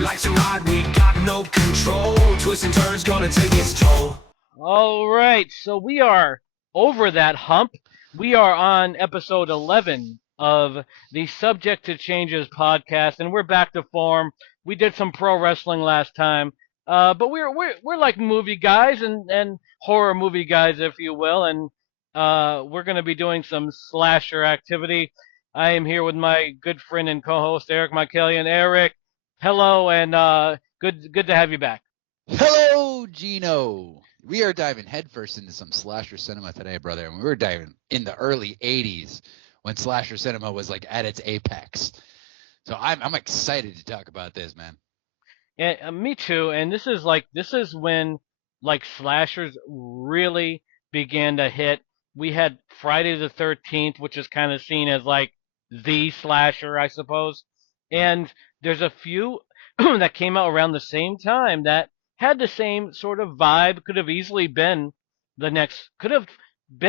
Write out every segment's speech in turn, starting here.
Life's a ride, we got no control. Twists and turns gonna take its toll. All right, so we are over that hump. We are on episode 11 of the Subject to Changes podcast, and we're back to form. We did some pro wrestling last time, but we're like movie guys and horror movie guys, if you will, and we're going to be doing some slasher activity. I am here with my good friend and co-host Eric Michaelian. Eric, hello, and good to have you back. Hello, Geno. We are diving headfirst into some slasher cinema today, brother, and we were diving in the early '80s when slasher cinema was like at its apex. So I'm excited to talk about this, man. Yeah, me too. And this is when like slashers really began to hit. We had Friday the 13th, which is kind of seen as like the slasher, I suppose. And there's a few that came out around the same time that had the same sort of vibe. Could have been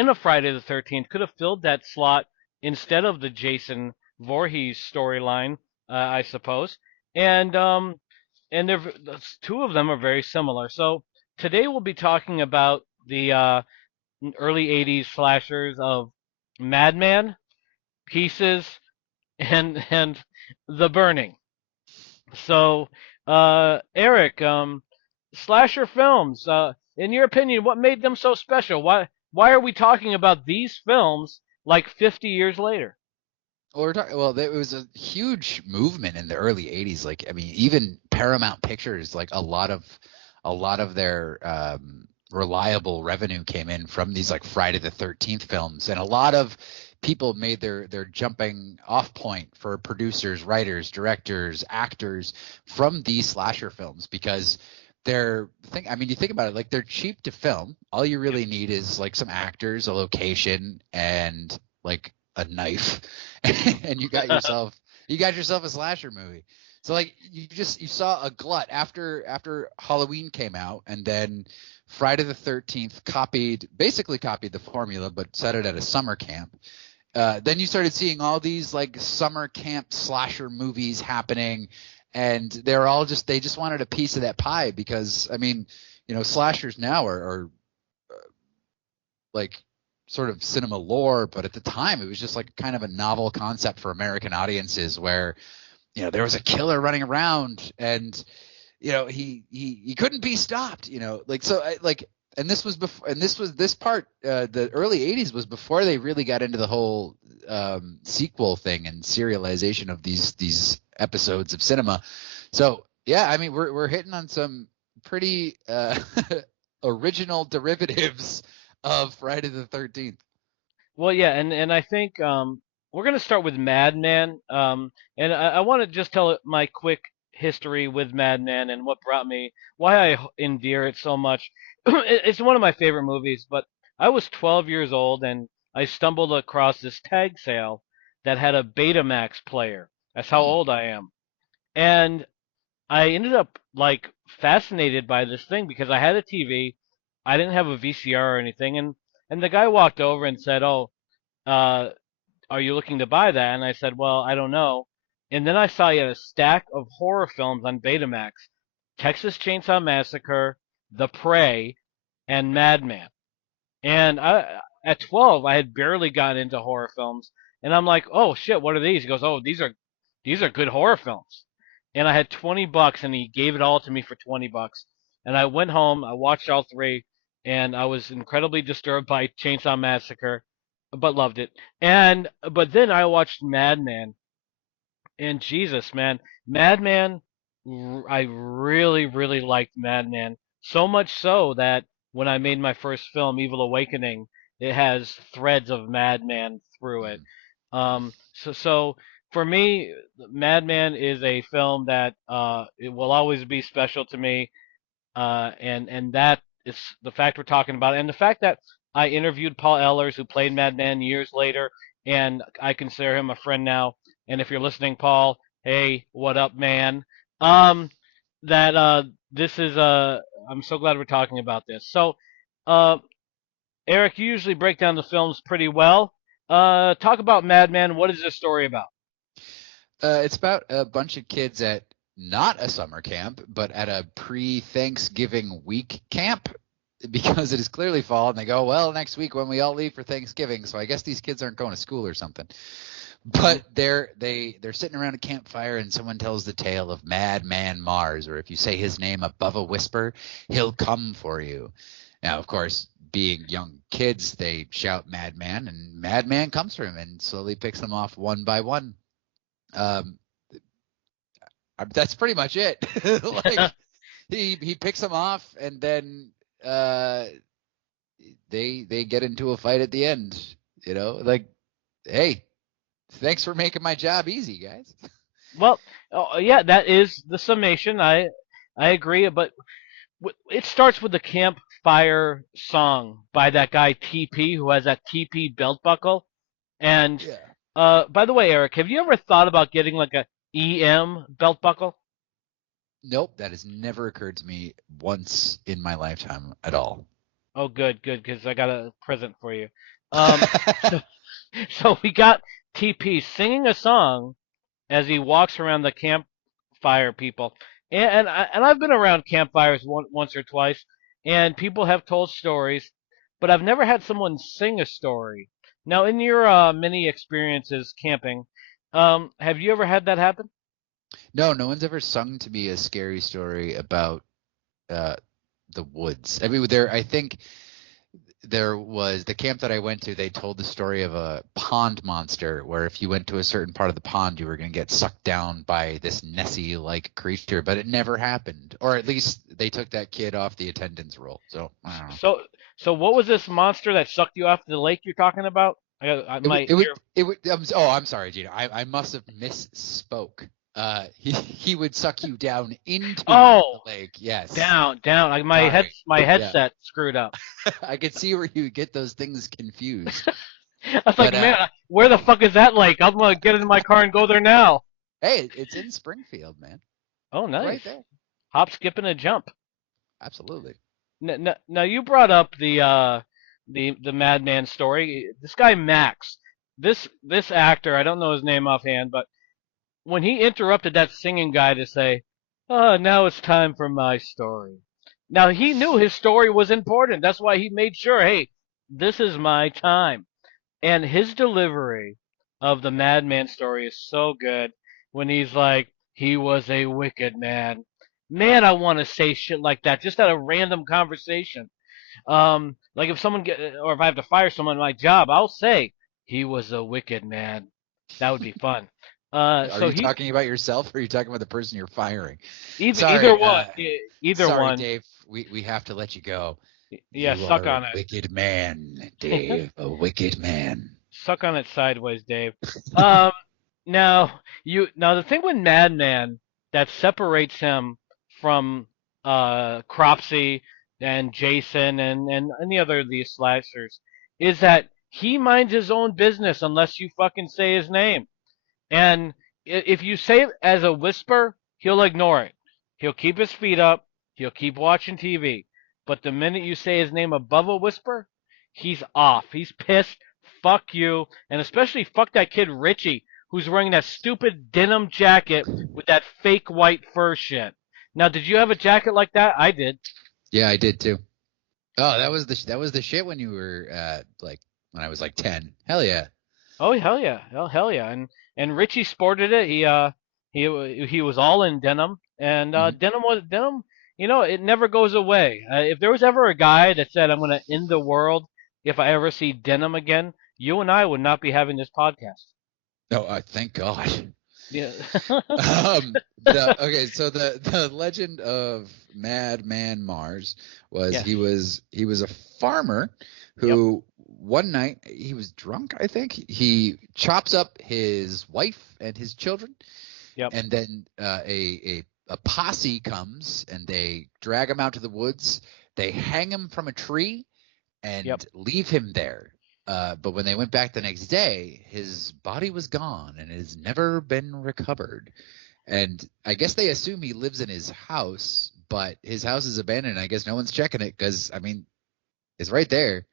a Friday the 13th. Could have filled that slot instead of the Jason Voorhees storyline, I suppose. And two of them are very similar. So today we'll be talking about the early '80s slashers of Madman, Pieces, and The Burning. So, Eric, slasher films. In your opinion, what made them so special? Why are we talking about these films like 50 years later? Well, there was a huge movement in the early '80s. Like, I mean, even Paramount Pictures, like a lot of their reliable revenue came in from these like Friday the 13th films, and a lot of people made their jumping off point for producers, writers, directors, actors from these slasher films because you think about it, like they're cheap to film. All you really need is like some actors, a location, and like a knife, and you got yourself a slasher movie. So like you saw a glut after Halloween came out, and then Friday the 13th basically copied the formula, but set it at a summer camp. Then you started seeing all these like summer camp slasher movies happening, and they just wanted a piece of that pie because I mean, slashers now are like sort of cinema lore, but at the time it was just like kind of a novel concept for American audiences where there was a killer running around and he couldn't be stopped, like so like and this was before, and this part the early '80s was before they really got into the whole sequel thing and serialization of these episodes of cinema. So yeah, I mean we're hitting on some pretty original derivatives of Friday the 13th. Well, yeah, and I think we're going to start with Madman. And I want to just tell my quick history with Madman and why I endear it so much. It's one of my favorite movies, but I was 12 years old and I stumbled across this tag sale that had a Betamax player. That's how Hmm. old I am. And I ended up like fascinated by this thing because I had a TV. I didn't have a VCR or anything, and the guy walked over and said, "Oh, uh, are you looking to buy that?" And I said, "Well, I don't know." And then I saw he had a stack of horror films on Betamax: Texas Chainsaw Massacre, The Prey, and Madman. And at 12, I had barely gotten into horror films, and I'm like, "Oh shit, what are these?" He goes, "Oh, these are good horror films." And I had $20, and he gave it all to me for $20. And I went home, I watched all three, and I was incredibly disturbed by Chainsaw Massacre, but loved it. But then I watched Madman, and Jesus, man, Madman, I really, really liked Madman. So much so that when I made my first film, Evil Awakening, it has threads of Madman through it. So for me, Madman is a film that it will always be special to me, and that is the fact we're talking about, and the fact that I interviewed Paul Ehlers, who played Madman years later, and I consider him a friend now. And if you're listening, Paul, hey, what up, man? Um, that this is I'm so glad we're talking about this. So, uh, Eric, you usually break down the films pretty well. Talk about Madman. What is this story about? It's about a bunch of kids at not a summer camp, but at a pre-Thanksgiving week camp because it is clearly fall. And they go, well, next week when we all leave for Thanksgiving. So I guess these kids aren't going to school or something. But they're sitting around a campfire and someone tells the tale of Madman Mars, or if you say his name above a whisper, he'll come for you. Now, of course, being young kids, they shout Madman, and Madman comes for him and slowly picks them off one by one. That's pretty much it. Like he picks them off, and then they get into a fight at the end. You know, like, hey, thanks for making my job easy, guys. Well, yeah, that is the summation. I agree, but it starts with the campfire song by that guy TP, who has that TP belt buckle. And by the way, Eric, have you ever thought about getting like a EM belt buckle? Nope, that has never occurred to me once in my lifetime at all. Oh, good, because I got a present for you. So, so we got TP singing a song as he walks around the campfire people, and I've been around campfires once or twice, and people have told stories, but I've never had someone sing a story. Now, in your many experiences camping, have you ever had that happen? No one's ever sung to me a scary story about the woods. I mean, I think there was the camp that I went to. They told the story of a pond monster where if you went to a certain part of the pond, you were going to get sucked down by this Nessie-like creature, but it never happened. Or at least they took that kid off the attendance roll. So I don't know. So what was this monster that sucked you off the lake you're talking about? I'm sorry, Gino. I must have misspoke. He would suck you down into the lake. Yes. Down. Like my headset screwed up. I could see where you get those things confused. I was like, man, where the fuck is that lake? I'm gonna get in my car and go there now. Hey, it's in Springfield, man. Oh, nice. Right there. Hop, skip, and a jump. Absolutely. Now you brought up the Madman story. This guy Max, this actor, I don't know his name offhand, but when he interrupted that singing guy to say, "Oh, now it's time for my story." Now he knew his story was important. That's why he made sure, hey, this is my time. And his delivery of the Madman story is so good when he's like, he was a wicked man. Man, I want to say shit like that just at a random conversation. Like if or if I have to fire someone in my job, I'll say he was a wicked man. That would be fun. Are you talking about yourself, or are you talking about the person you're firing? Either one. Sorry, Dave. We have to let you go. Yeah, you suck are on a it. Wicked man, Dave. A wicked man. Suck on it sideways, Dave. Now the thing with Madman that separates him from Cropsy and Jason and any other of these slashers is that he minds his own business unless you fucking say his name. And if you say it as a whisper, he'll ignore it. He'll keep his feet up. He'll keep watching TV. But the minute you say his name above a whisper, he's off. He's pissed. Fuck you. And especially fuck that kid Richie, who's wearing that stupid denim jacket with that fake white fur shit. Now, did you have a jacket like that? I did. Yeah, I did too. Oh, that was the shit when you were when I was like 10. Hell yeah. Oh hell yeah. Hell yeah. And Richie sported it. He was all in denim, and denim. You know, it never goes away. If there was ever a guy that said, "I'm going to end the world if I ever see denim again," you and I would not be having this podcast. Oh, thank God. Yeah. Okay, so the legend of Madman Mars was he was a farmer who one night he was drunk. I think he chops up his wife and his children. Yep. And then a posse comes and they drag him out to the woods. They hang him from a tree and leave him there. But when they went back the next day, his body was gone and it has never been recovered. And I guess they assume he lives in his house, but his house is abandoned. I guess no one's checking it because, I mean, it's right there.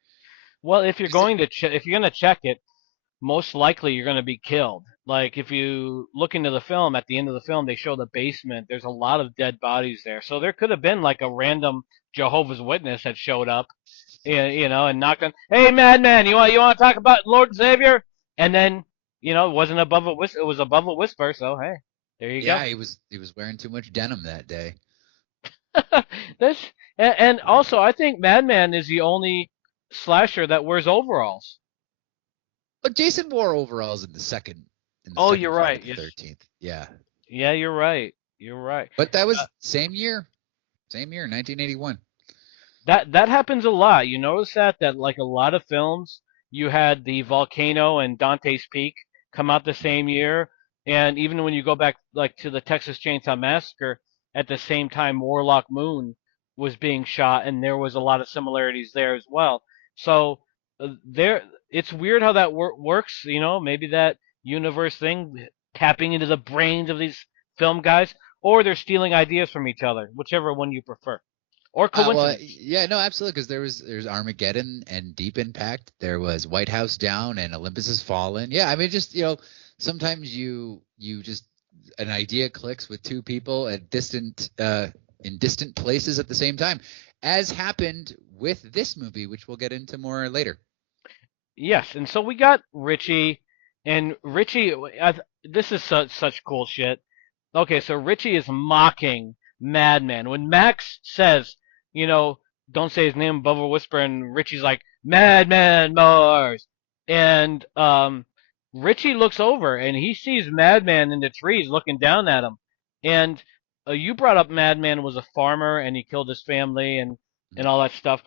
Well, if you're going to check it, most likely you're going to be killed. Like if you look into the film, at the end of the film, they show the basement. There's a lot of dead bodies there. So there could have been like a random Jehovah's Witness that showed up, and knocked on, "Hey, Madman, you want to talk about Lord and Savior?" And then, it wasn't above a whisper. It was above a whisper. So hey, there you go. Yeah, he was wearing too much denim that day. this and also I think Madman is the only slasher that wears overalls. But Jason wore overalls in the Oh, second you're Friday right. the Yes. 13th. Yeah. Yeah, you're right. You're right. But that was same year, 1981. That happens a lot. You notice that like a lot of films, you had the Volcano and Dante's Peak come out the same year, and even when you go back like to the Texas Chainsaw Massacre, at the same time Warlock Moon was being shot, and there was a lot of similarities there as well. So it's weird how that works. Maybe that universe thing, tapping into the brains of these film guys, or they're stealing ideas from each other, whichever one you prefer, or Well, coincidence. yeah, no, absolutely, because there's Armageddon and Deep Impact. There was White House Down and Olympus Has Fallen. Yeah, I mean, just sometimes you just an idea clicks with two people at in distant places at the same time, as happened with this movie, which we'll get into more later. Yes, and so we got Richie, and Richie. This is such cool shit. Okay, so Richie is mocking Madman when Max says, you know, don't say his name above a whisper, and Richie's like, Madman Mars, and Richie looks over and he sees Madman in the trees looking down at him, and you brought up Madman was a farmer and he killed his family and all that stuff.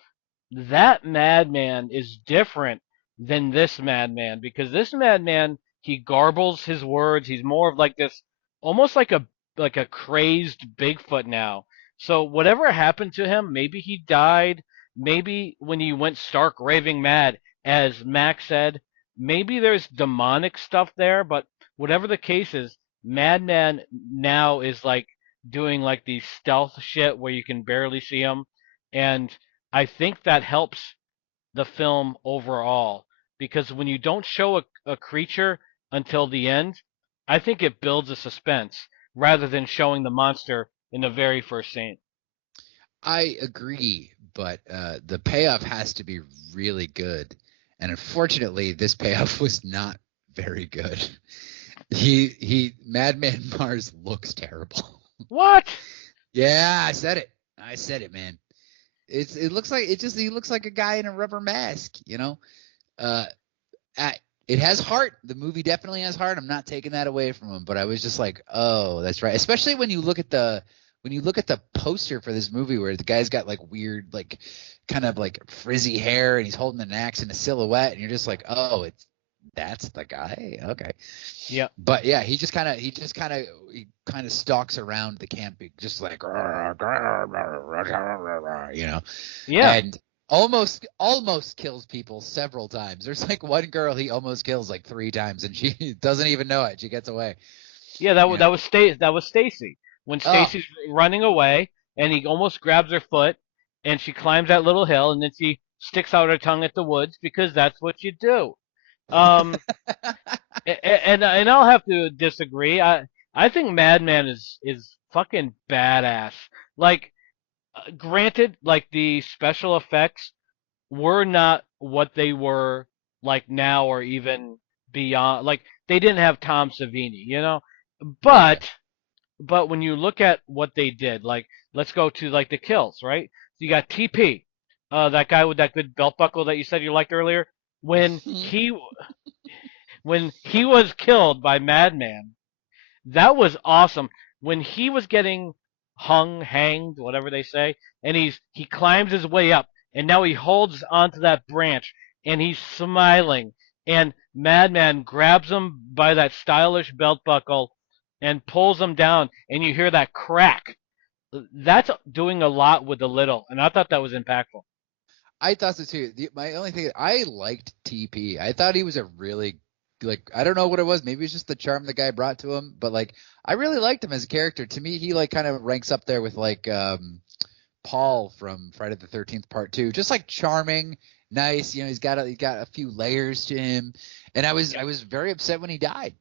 That Madman is different than this Madman because this Madman he garbles his words. He's more of like this, almost like a crazed Bigfoot now. So whatever happened to him, maybe he died. Maybe when he went stark raving mad, as Max said, maybe there's demonic stuff there. But whatever the case is, Madman now is like doing like these stealth shit where you can barely see him, and I think that helps the film overall because when you don't show a creature until the end, I think it builds a suspense rather than showing the monster in the very first scene. I agree, but the payoff has to be really good, and unfortunately, this payoff was not very good. He Madman Mars looks terrible. What? Yeah, I said it. I said it, man. It looks like he looks like a guy in a rubber mask, you know. Uh, it has heart. The movie definitely has heart. I'm not taking that away from him, but I was just like, oh, that's right. Especially when you look at the poster for this movie where the guy's got like weird, like kind of like frizzy hair and he's holding an axe in a silhouette, and you're just like, oh, that's the guy. Okay. Yeah. But yeah, he kind of stalks around the camp, just like, you know, Yeah. and almost kills people several times. There's like one girl he almost kills like 3 times, and she doesn't even know it. She gets away. Yeah, You know? that was Stacy. When Oh, Stacy's running away and he almost grabs her foot and she climbs that little hill and then she sticks out her tongue at the woods because that's what you do. Um and I'll have to disagree. I think Madman is fucking badass. Like, granted, like the special effects were not what they were like now or even beyond. Like they didn't have Tom Savini, right. but when you look at what they did, like let's go to like the kills, right? So you got TP, that guy with that good belt buckle that you said you liked earlier. When he when he was killed by Madman, that was awesome. When he was getting hanged, whatever they say, and he climbs his way up, and now he holds onto that branch, and he's smiling, and Madman grabs him by that stylish belt buckle and pulls him down, and you hear that crack. That's doing a lot with a little, and I thought that was impactful. I thought so too. My only thing, I liked TP. I thought he was a really, like, I don't know what it was. Maybe it's just the charm the guy brought to him, but like I really liked him as a character. To me, he like kind of ranks up there with like Paul from Friday the 13th Part 2. Just like charming, nice. You know, he's got a few layers to him. And I was very upset when he died.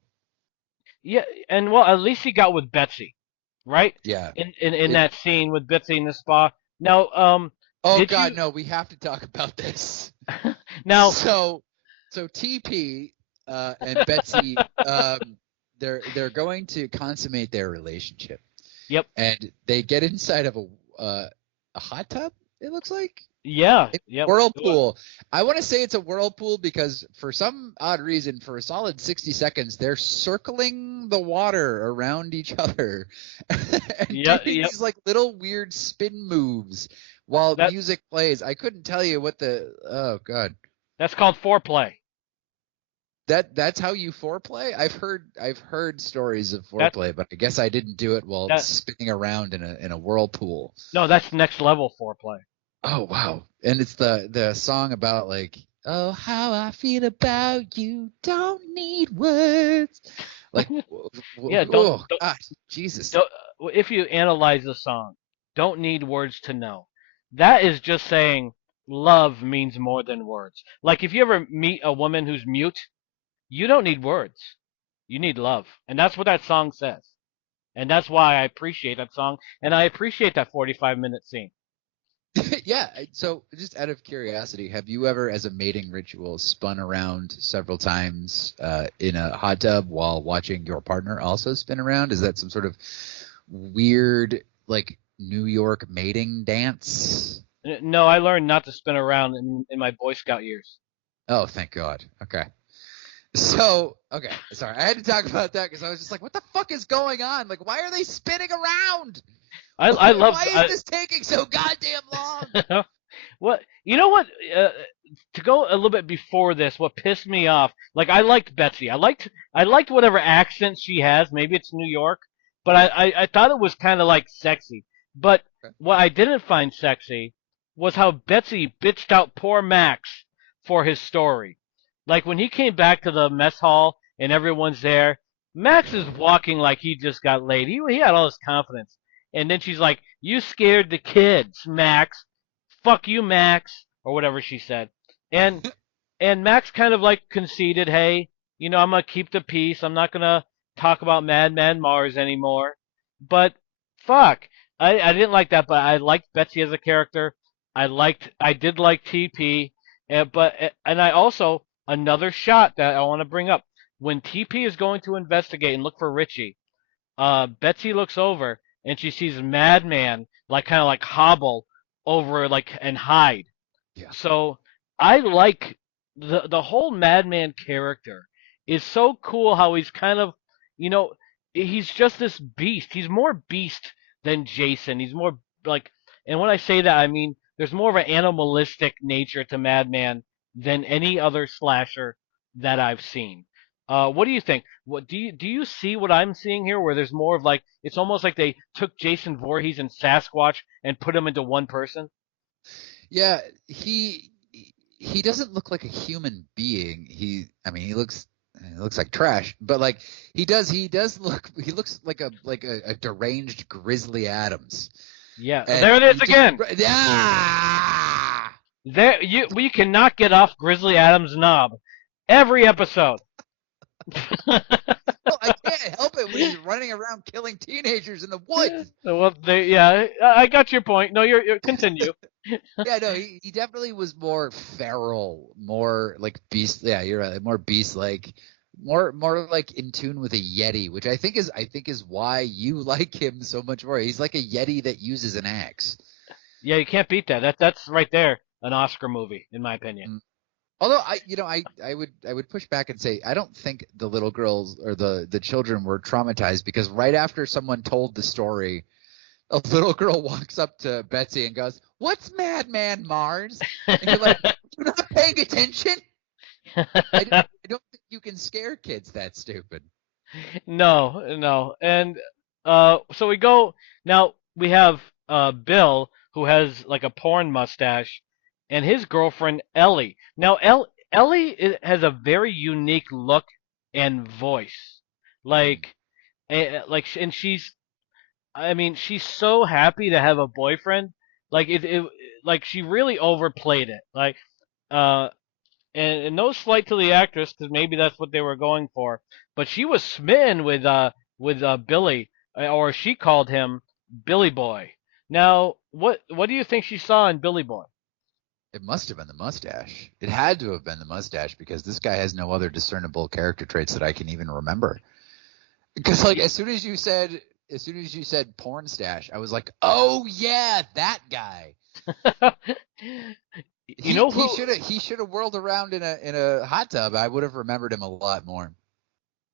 Yeah, and well, at least he got with Betsy, right? Yeah. In It, that scene with Betsy in the spa. Now, oh did God, you no, we have to talk about this. now? So, so TP and Betsy, they're going to consummate their relationship, Yep. and they get inside of a hot tub. It looks like Yeah. a Yep. It was. whirlpool. I want to say it's a whirlpool because for some odd reason, for a solid 60 seconds, they're circling the water around each other and Yeah. doing Yep. these like little weird spin moves while That music plays. I couldn't tell you what the oh God. that's called foreplay. That's how you foreplay? I've heard stories of That foreplay, but I guess I didn't do it while that spinning around in a whirlpool. no, that's next level foreplay. Oh wow. And it's the song about like, oh how I feel about you don't need words. Like Yeah. oh God, Jesus. Don't if you analyze the song, don't need words to know. That is just saying love means more than words. Like if you ever meet a woman who's mute, you don't need words. You need love. And that's what that song says. And that's why I appreciate that song and I appreciate that 45-minute scene. Yeah, so just out of curiosity, have you ever, as a mating ritual, spun around several times in a hot tub while watching your partner also spin around? Is that some sort of weird, like, New York mating dance? No, I learned not to spin around in my Boy Scout years. Oh, thank God. Okay. So, okay, sorry. I had to talk about that because I was just like, what the fuck is going on? Like, why are they spinning around? I love Why is this taking so goddamn long? what you know what to go a little bit before this, what pissed me off, like I liked Betsy. I liked whatever accent she has. Maybe it's New York, but I thought it was kind of like sexy. But what I didn't find sexy was how Betsy bitched out poor Max for his story. Like when he came back to the mess hall and everyone's there, Max is walking like he just got laid. He had all this confidence. And then she's like, "You scared the kids, Max. Fuck you, Max," or whatever she said. And and Max kind of like conceded, "Hey, I'm gonna keep the peace. I'm not gonna talk about Madman Mars anymore." But fuck, I didn't like that. But I liked Betsy as a character. I did like TP, and I also another shot that I want to bring up when TP is going to investigate and look for Richie. Betsy looks over and she sees Madman like kind of like hobble over like and hide. Yeah. So I like the whole Madman character is so cool how he's kind of you know he's just this beast. He's more beast than Jason. He's more like and when I say that I mean there's more of an animalistic nature to Madman than any other slasher that I've seen. What do you think? What do you see what I'm seeing here where there's more of like it's almost like they took Jason Voorhees and Sasquatch and put them into one person? Yeah, he doesn't look like a human being. I mean, he looks like trash, but like he looks like a deranged Grizzly Adams. Yeah, And there it is again. yeah. There we cannot get off Grizzly Adams' knob every episode. Well, I can't help it when he's running around killing teenagers in the woods. Well, yeah, I got your point. No, you're continue. Yeah, no, he definitely was more feral, more like beast. Yeah, you're right, more beast like, more like in tune with a Yeti, which I think is why you like him so much more. He's like a Yeti that uses an axe. Yeah, you can't beat that. That's right there an Oscar movie in my opinion. Although I would push back and say I don't think the little girls or the children were traumatized because right after someone told the story, a little girl walks up to Betsy and goes, "What's Madman Mars?" And you're like, "You're not paying attention." I don't think you can scare kids that stupid. No, no. And so we go now we have Bill who has like a porn mustache and his girlfriend Ellie. Now Ellie has a very unique look and voice. Mm. Like and she's I mean she's so happy to have a boyfriend. Like like she really overplayed it. Like uh and no slight to the actress, because maybe that's what they were going for, but she was smitten with Billy, or she called him Billy Boy. Now, what do you think she saw in Billy Boy? It must have been the mustache. It had to have been the mustache because this guy has no other discernible character traits that I can even remember. Because like as soon as you said porn stash, I was like, oh yeah, that guy. You know He who? should have whirled around in a hot tub. I would have remembered him a lot more.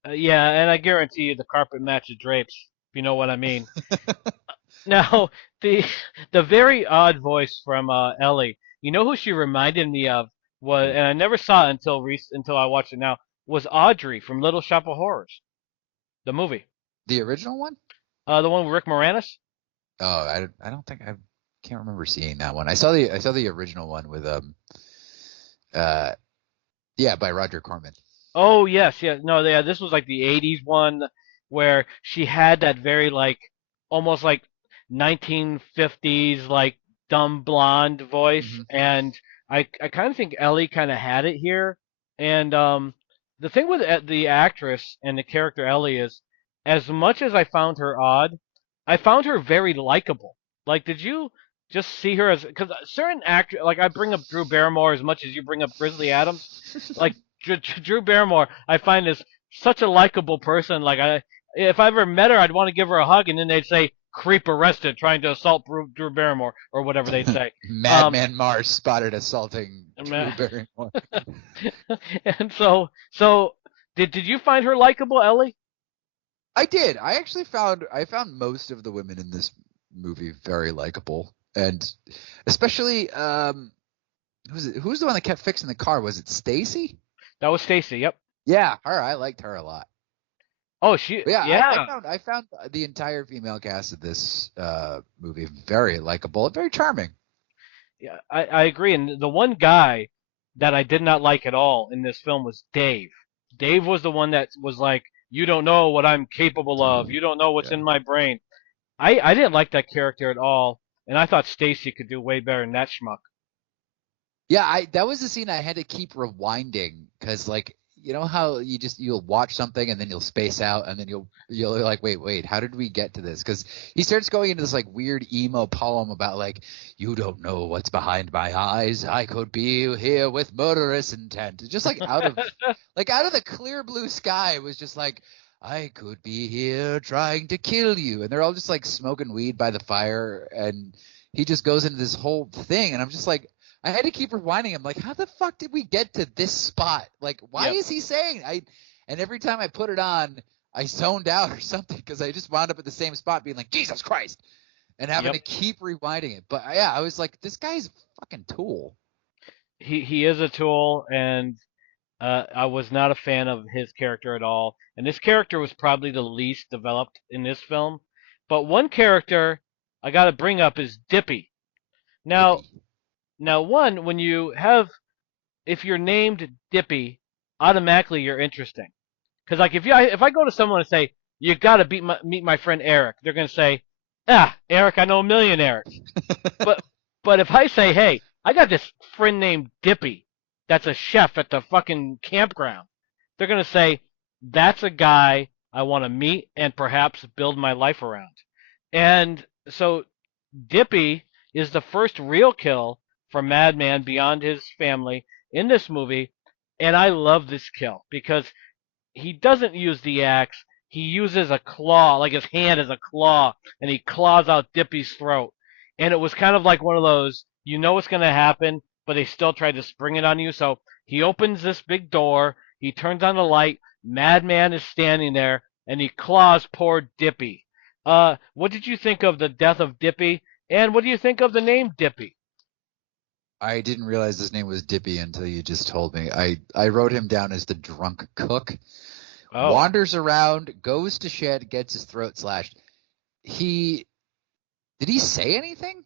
Yeah, and I guarantee you the carpet matches drapes, if you know what I mean. Now, the the very odd voice from Ellie, you know who she reminded me of was, and I never saw it until I watched it now, was Audrey from Little Shop of Horrors, the movie, The original one? the one with Rick Moranis. Oh, I don't think I can't remember seeing that one. I saw the original one with uh yeah, by Roger Corman. Oh yes, yeah, no, yeah, this was like the '80s one where she had that very like almost like 1950s like dumb blonde voice, Hmm. and I kind of think Ellie kind of had it here. And the thing with the actress and the character Ellie is, as much as I found her odd, I found her very likable. Like, did you just see her as, because certain actors, like I bring up Drew Barrymore as much as you bring up Grizzly Adams, like Drew Barrymore, I find is such a likable person. Like if I ever met her, I'd want to give her a hug, and then they'd say "creep arrested," trying to assault Drew Barrymore or whatever they'd say. Um, Madman Mars spotted assaulting Drew and Barrymore. so did you find her likable, Ellie? I did. I found most of the women in this movie very likable, and especially who's the one that kept fixing the car? Was it Stacy? That was Stacy. Yep. Yeah, her. I liked her a lot. Oh, she. But yeah, I Yeah. found I found the entire female cast of this movie very likable and very charming. Yeah, I agree. And the one guy that I did not like at all in this film was Dave. Dave was the one that was like, "You don't know what I'm capable of. You don't know what's Yeah. in my brain." I didn't like that character at all, and I thought Stacy could do way better than that schmuck. Yeah, I that was the scene I had to keep rewinding because like you know how you'll watch something and then you'll space out and then you'll like wait how did we get to this? Because he starts going into this like weird emo poem about like you don't know what's behind my eyes. I could be here with murderous intent. Just like out of the clear blue sky it was just like I could be here trying to kill you, and they're all just like smoking weed by the fire and he just goes into this whole thing and I'm just like I had to keep rewinding him, like, how the fuck did we get to this spot? Like, why Yep. is he saying? And every time I put it on, I zoned out or something because I just wound up at the same spot, being like, Jesus Christ, and having Yep. to keep rewinding it. But yeah, I was like, this guy's a fucking tool. He is a tool, and I was not a fan of his character at all. And this character was probably the least developed in this film. But one character I got to bring up is Dippy. Now, Dippy. one, when you have, if you're named Dippy, automatically you're interesting. Because like if I go to someone and say you got to meet my friend Eric, they're gonna say, Eric, I know a million Erics. But if I say, hey, I got this friend named Dippy, that's a chef at the fucking campground, they're gonna say that's a guy I want to meet and perhaps build my life around. And so Dippy is the first real kill for Madman beyond his family in this movie, and I love this kill because he doesn't use the axe. He uses a claw, like his hand is a claw, and he claws out Dippy's throat. And it was kind of like one of those, you know what's going to happen, but they still try to spring it on you. So he opens this big door, he turns on the light, Madman is standing there, and he claws poor Dippy. What did you think of the death of Dippy? And what do you think of the name Dippy? I didn't realize his name was Dippy until you just told me. I wrote him down as the drunk cook. Oh, Wanders around, goes to shed, gets his throat slashed. He did he say anything?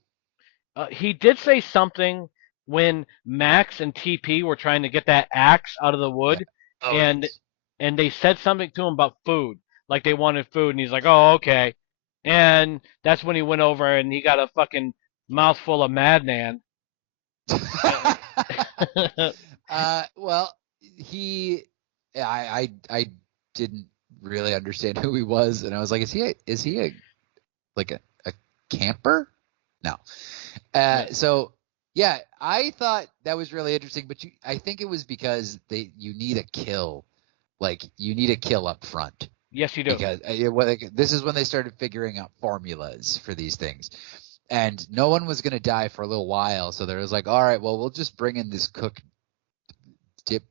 he did say something when Max and TP were trying to get that axe out of the Yeah. wood, Oh and yes. they said something to him about food, like they wanted food, and he's like, "Oh, okay." And that's when he went over and he got a fucking mouthful of Madman. Well, he, I didn't really understand who he was, and I was like, is he a like a camper? No. Yeah. So yeah, I thought that was really interesting, but I think it was because you need a kill, like you need a kill up front. Yes, you do. Because this is when they started figuring out formulas for these things. And no one was going to die for a little while. So there was like, all right, well, we'll just bring in this cook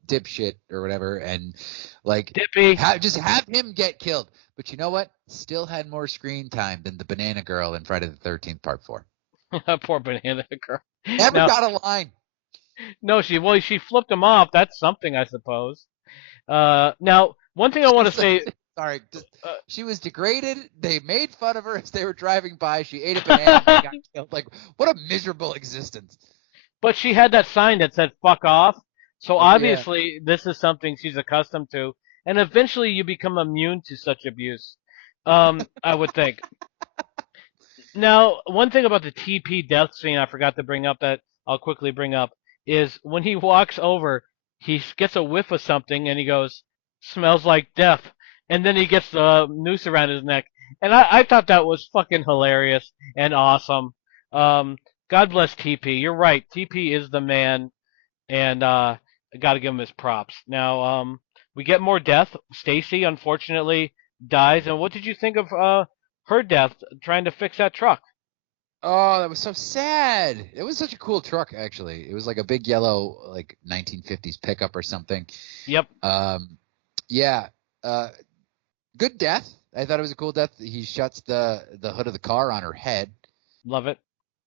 dipshit or whatever. And like, Dippy. just have him get killed. But you know what? Still had more screen time than the banana girl in Friday the 13th part 4. Poor banana girl. Never got a line. No, she flipped him off. That's something, I suppose. Now, one thing I want to say. Sorry, she was degraded. They made fun of her as they were driving by. She ate a banana and got killed. Like, what a miserable existence. But she had that sign that said "fuck off," so Yeah. obviously this is something she's accustomed to, and eventually you become immune to such abuse. I would think. Now, one thing about the TP death scene I forgot to bring up that I'll quickly bring up is when he walks over, he gets a whiff of something and he goes, "Smells like death," and then he gets the noose around his neck, and I thought that was fucking hilarious and awesome. God bless TP. You're right. TP is the man, and I got to give him his props. Now, we get more death. Stacy, unfortunately, dies. And what did you think of her death trying to fix that truck? Oh, that was so sad. It was such a cool truck, actually. It was like a big yellow, like 1950s pickup or something. Yep. Yeah. Good death. I thought it was a cool death. He shuts the hood of the car on her head. Love it.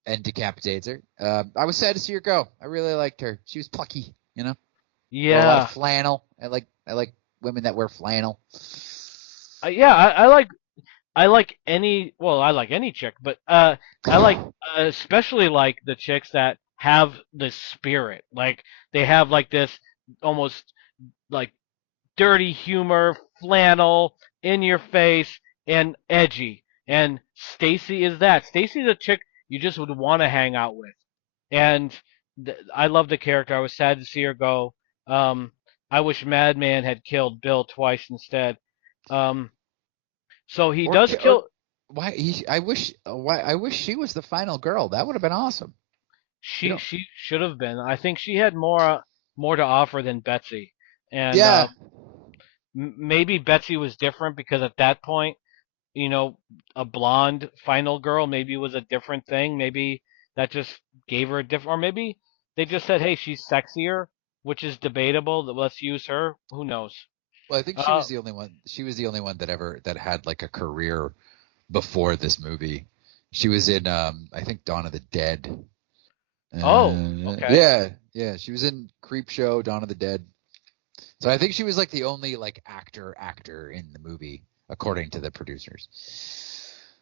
And decapitates her. I was sad to see her go. I really liked her. She was plucky, you know. Yeah. A lot of flannel. I like women that wear flannel. Yeah, I like any chick, but I like especially like the chicks that have the spirit. Like they have like this almost like dirty humor, flannel, in your face, and edgy. And Stacy is that. Stacy's a chick you just would want to hang out with. And I love the character. I was sad to see her go. I wish Madman had killed Bill twice instead. So he does kill. I wish she was the final girl. That would have been awesome. She should have been. I think she had more to offer than Betsy. And yeah. Maybe Betsy was different because at that point, you know, a blonde final girl maybe was a different thing. Maybe that just gave her a different, or maybe they just said, hey, she's sexier, which is debatable. Let's use her. Who knows? Well, I think she was the only one. She was the only one that had like a career before this movie. She was in I think Dawn of the Dead. Okay. Yeah. She was in Creepshow, Dawn of the Dead. So I think she was like the only like actor in the movie, according to the producers.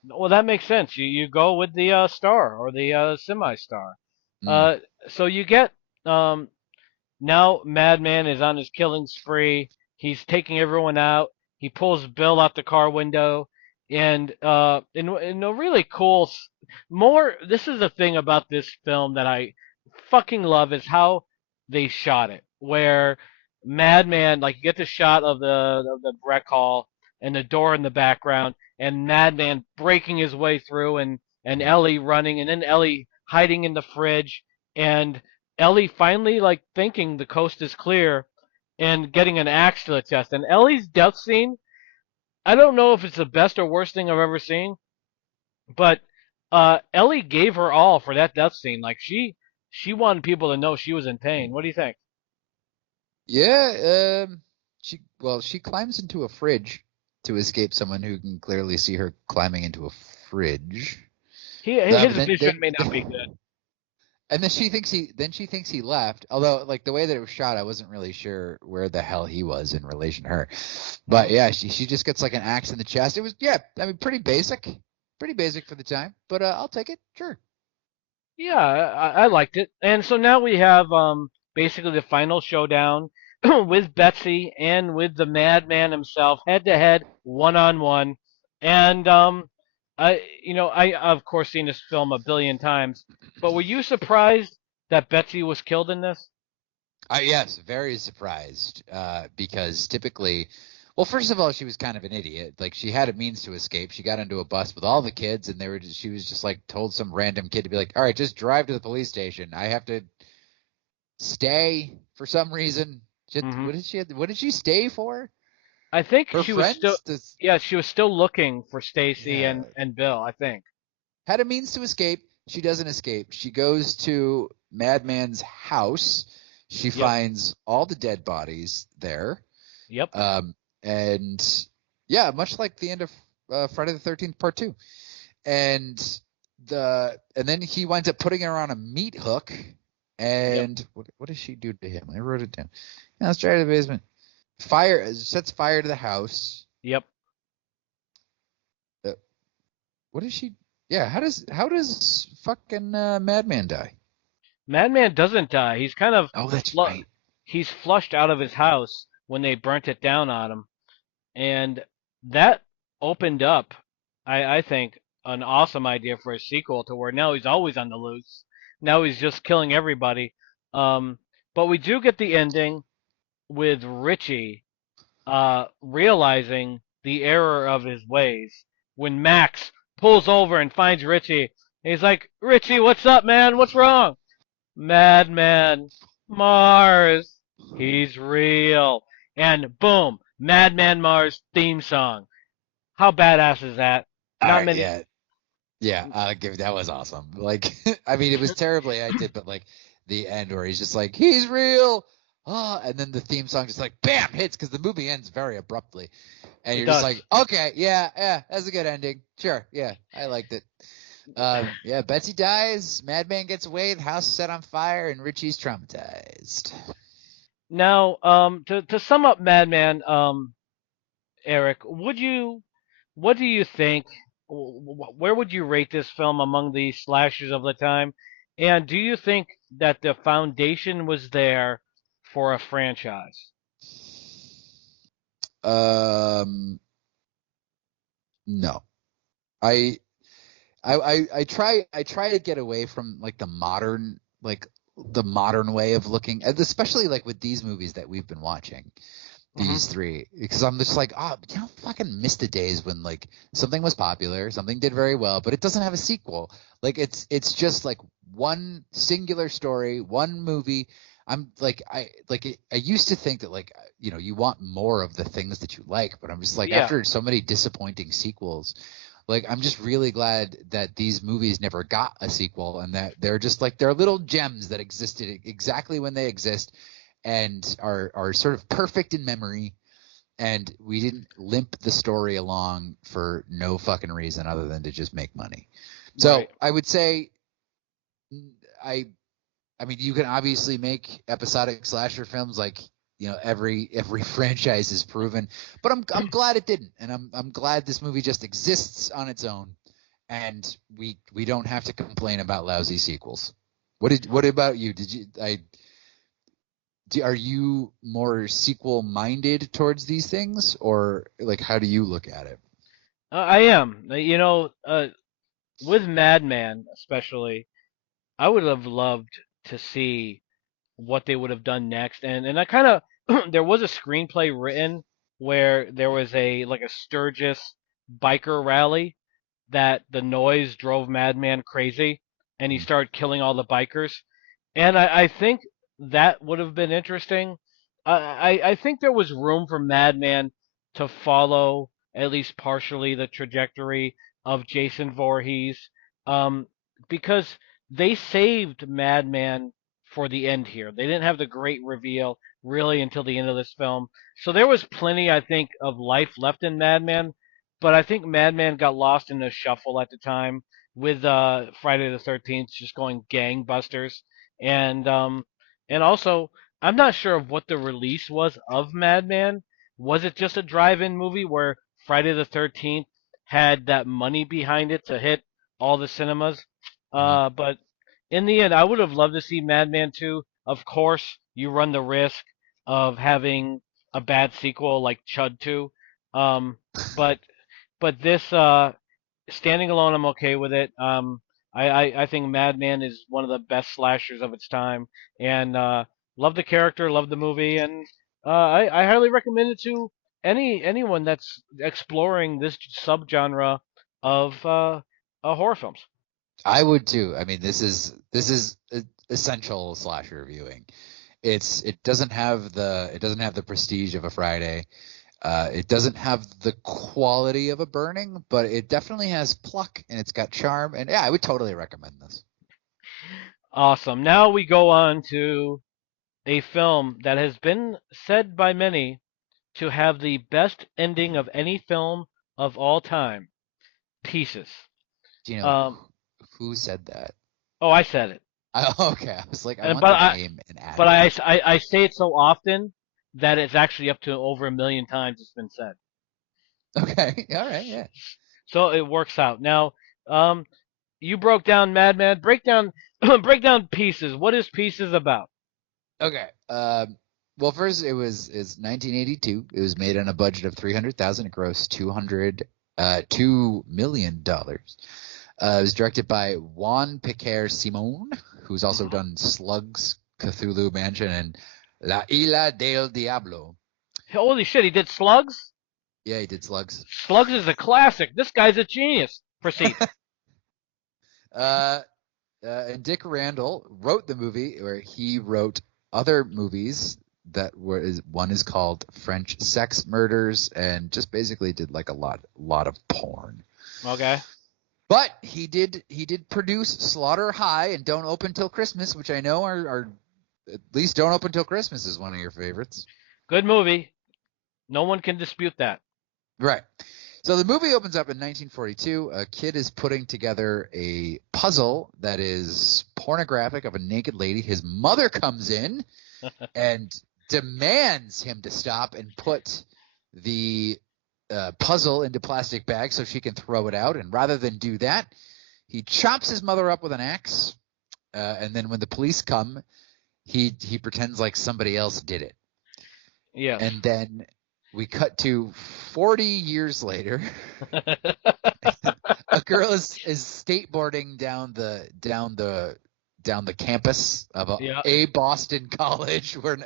Well, that makes sense. You go with the star or the semi-star. So you get now Madman is on his killing spree. He's taking everyone out. He pulls Bill out the car window, and in a really cool This is the thing about this film that I fucking love is how they shot it. Where Madman, like you get the shot of the rec hall and the door in the background, and Madman breaking his way through, and Ellie running, and then Ellie hiding in the fridge, and Ellie finally like thinking the coast is clear, and getting an axe to the chest. And Ellie's death scene, I don't know if it's the best or worst thing I've ever seen, but Ellie gave her all for that death scene. Like she wanted people to know she was in pain. What do you think? Yeah, she climbs into a fridge to escape someone who can clearly see her climbing into a fridge. His vision may not be good. And then she thinks he left. Although, like the way that it was shot, I wasn't really sure where the hell he was in relation to her. But yeah, she just gets like an axe in the chest. It was pretty basic for the time. But I'll take it, sure. Yeah, I liked it. And so now we have basically the final showdown with Betsy and with the Madman himself, head to head, 1-on-1. And I of course seen this film a billion times, but were you surprised that Betsy was killed in this? Yes, very surprised because typically, well, first of all, she was kind of an idiot. Like she had a means to escape. She got into a bus with all the kids, and she was just like told some random kid to be like, "All right, just drive to the police station. I have to stay for some reason." Hmm. What did she stay for? I think Her she was still, friends? This, yeah, she was still looking for Stacy yeah. and Bill, I think. Had a means to escape. She doesn't escape. She goes to Madman's house. She Yep, finds all the dead bodies there. yep, Um, and yeah, much like the end of Friday the 13th Part 2. And and then he winds up putting her on a meat hook. yep, And what does she do to him? I wrote it down. Yeah, let's try to the basement. Sets fire to the house. yep. Uh, what does she? Yeah, how does fucking Madman die? Madman doesn't die. He's kind of Oh, that's flu- right. he's flushed out of his house when they burnt it down on him, and that opened up, I think, an awesome idea for a sequel to where now he's always on the loose. Now he's just killing everybody. Um, but we do get the ending with Richie realizing the error of his ways when Max pulls over and finds Richie. He's like, Richie, what's up, man? What's wrong? Madman, Mars, he's real. And boom, Madman Mars theme song. How badass is that? All Not right, many. yeah, yeah. I'll give that was awesome. Like, I mean, it was terribly acted, but like the end where he's just like, he's real. Oh, and then the theme song just like bam hits because the movie ends very abruptly, and It you're just does. like, okay, yeah, yeah, that's a good ending. Sure, yeah, I liked it. Yeah, Betsy dies, Madman gets away, the house is set on fire, and Richie's traumatized. Now, to sum up Madman, Eric, what do you think? Where would you rate this film among the slashers of the time? And do you think that the foundation was there for a franchise? Um, no, I I try to get away from like the modern way of looking, and especially like with these movies that we've been watching, Hmm. these three, because I'm just like, oh, fucking miss the days when like something was popular, something did very well, but it doesn't have a sequel. Like it's just like one singular story, one movie. I'm like I used to think that like you want more of the things that you like, but I'm just like Yeah, after so many disappointing sequels, like I'm just really glad that these movies never got a sequel and that they're just like they're little gems that existed exactly when they exist and are sort of perfect in memory, and we didn't limp the story along for no fucking reason other than to just make money. So right. I would say I I mean you can obviously make episodic slasher films like every franchise is proven, but I'm glad it didn't, and I'm glad this movie just exists on its own, and we don't have to complain about lousy sequels. What about you? Are you more sequel minded towards these things, or like how do you look at it? I am. With Madman especially, I would have loved to see what they would have done next. And I kind of there was a screenplay written where there was a like a Sturgis biker rally that the noise drove Madman crazy and he Mhm. started killing all the bikers. And I think that would have been interesting. I think there was room for Madman to follow at least partially the trajectory of Jason Voorhees, um, because they saved Madman for the end here. They didn't have the great reveal really until the end of this film. So there was plenty, I think, of life left in Madman, but I think Madman got lost in the shuffle at the time with Friday the 13th just going gangbusters, and also I'm not sure of what the release was of Madman. Was it just a drive-in movie where Friday the 13th had that money behind it to hit all the cinemas? Mhm. But in the end, I would have loved to see Madman 2. Of course, you run the risk of having a bad sequel like Chud 2. Um, but this standing alone, I'm okay with it. I think Madman is one of the best slashers of its time, and Love the character, love the movie, and I highly recommend it to anyone that's exploring this subgenre of horror films. I would too. I mean, this is essential slasher viewing. It doesn't have the prestige of a Friday. It doesn't have the quality of a Burning, but it definitely has pluck and it's got charm. And yeah, I would totally recommend this. Awesome. Now we go on to a film that has been said by many to have the best ending of any film of all time. Pieces. Do you know Um, who said that? oh, I said it. Okay, I was like, I And, want their name and but address. I say it so often that it's actually up to over 1 million times it's been said. Okay, all right, yeah. So it works out. Now, um, you broke down Madman. Break down break down Pieces. What is Pieces about? Okay. Well, first it's 1982. It was made on a budget of 300,000. It grossed $2 million. It was directed by Juan Piquer Simon, who's also done Slugs, Cthulhu Mansion, and La Isla del Diablo. Holy shit, he did Slugs? Yeah, he did Slugs. Slugs is a classic. This guy's a genius. Proceed. And Dick Randall wrote the movie, where he wrote other movies that one is called French Sex Murders, and just basically did like a lot of porn. Okay. But he did produce Slaughter High and Don't Open Till Christmas, which I know are at least Don't Open Till Christmas is one of your favorites. Good movie. No one can dispute that. Right. So the movie opens up in 1942. A kid is putting together a puzzle that is pornographic of a naked lady. His mother comes in and demands him to stop and put the puzzle into plastic bags so she can throw it out. And rather than do that, he chops his mother up with an axe. And then when the police come, he pretends like somebody else did it. Yeah. And then we cut to 40 years later. A girl is skateboarding down the campus of a Boston college where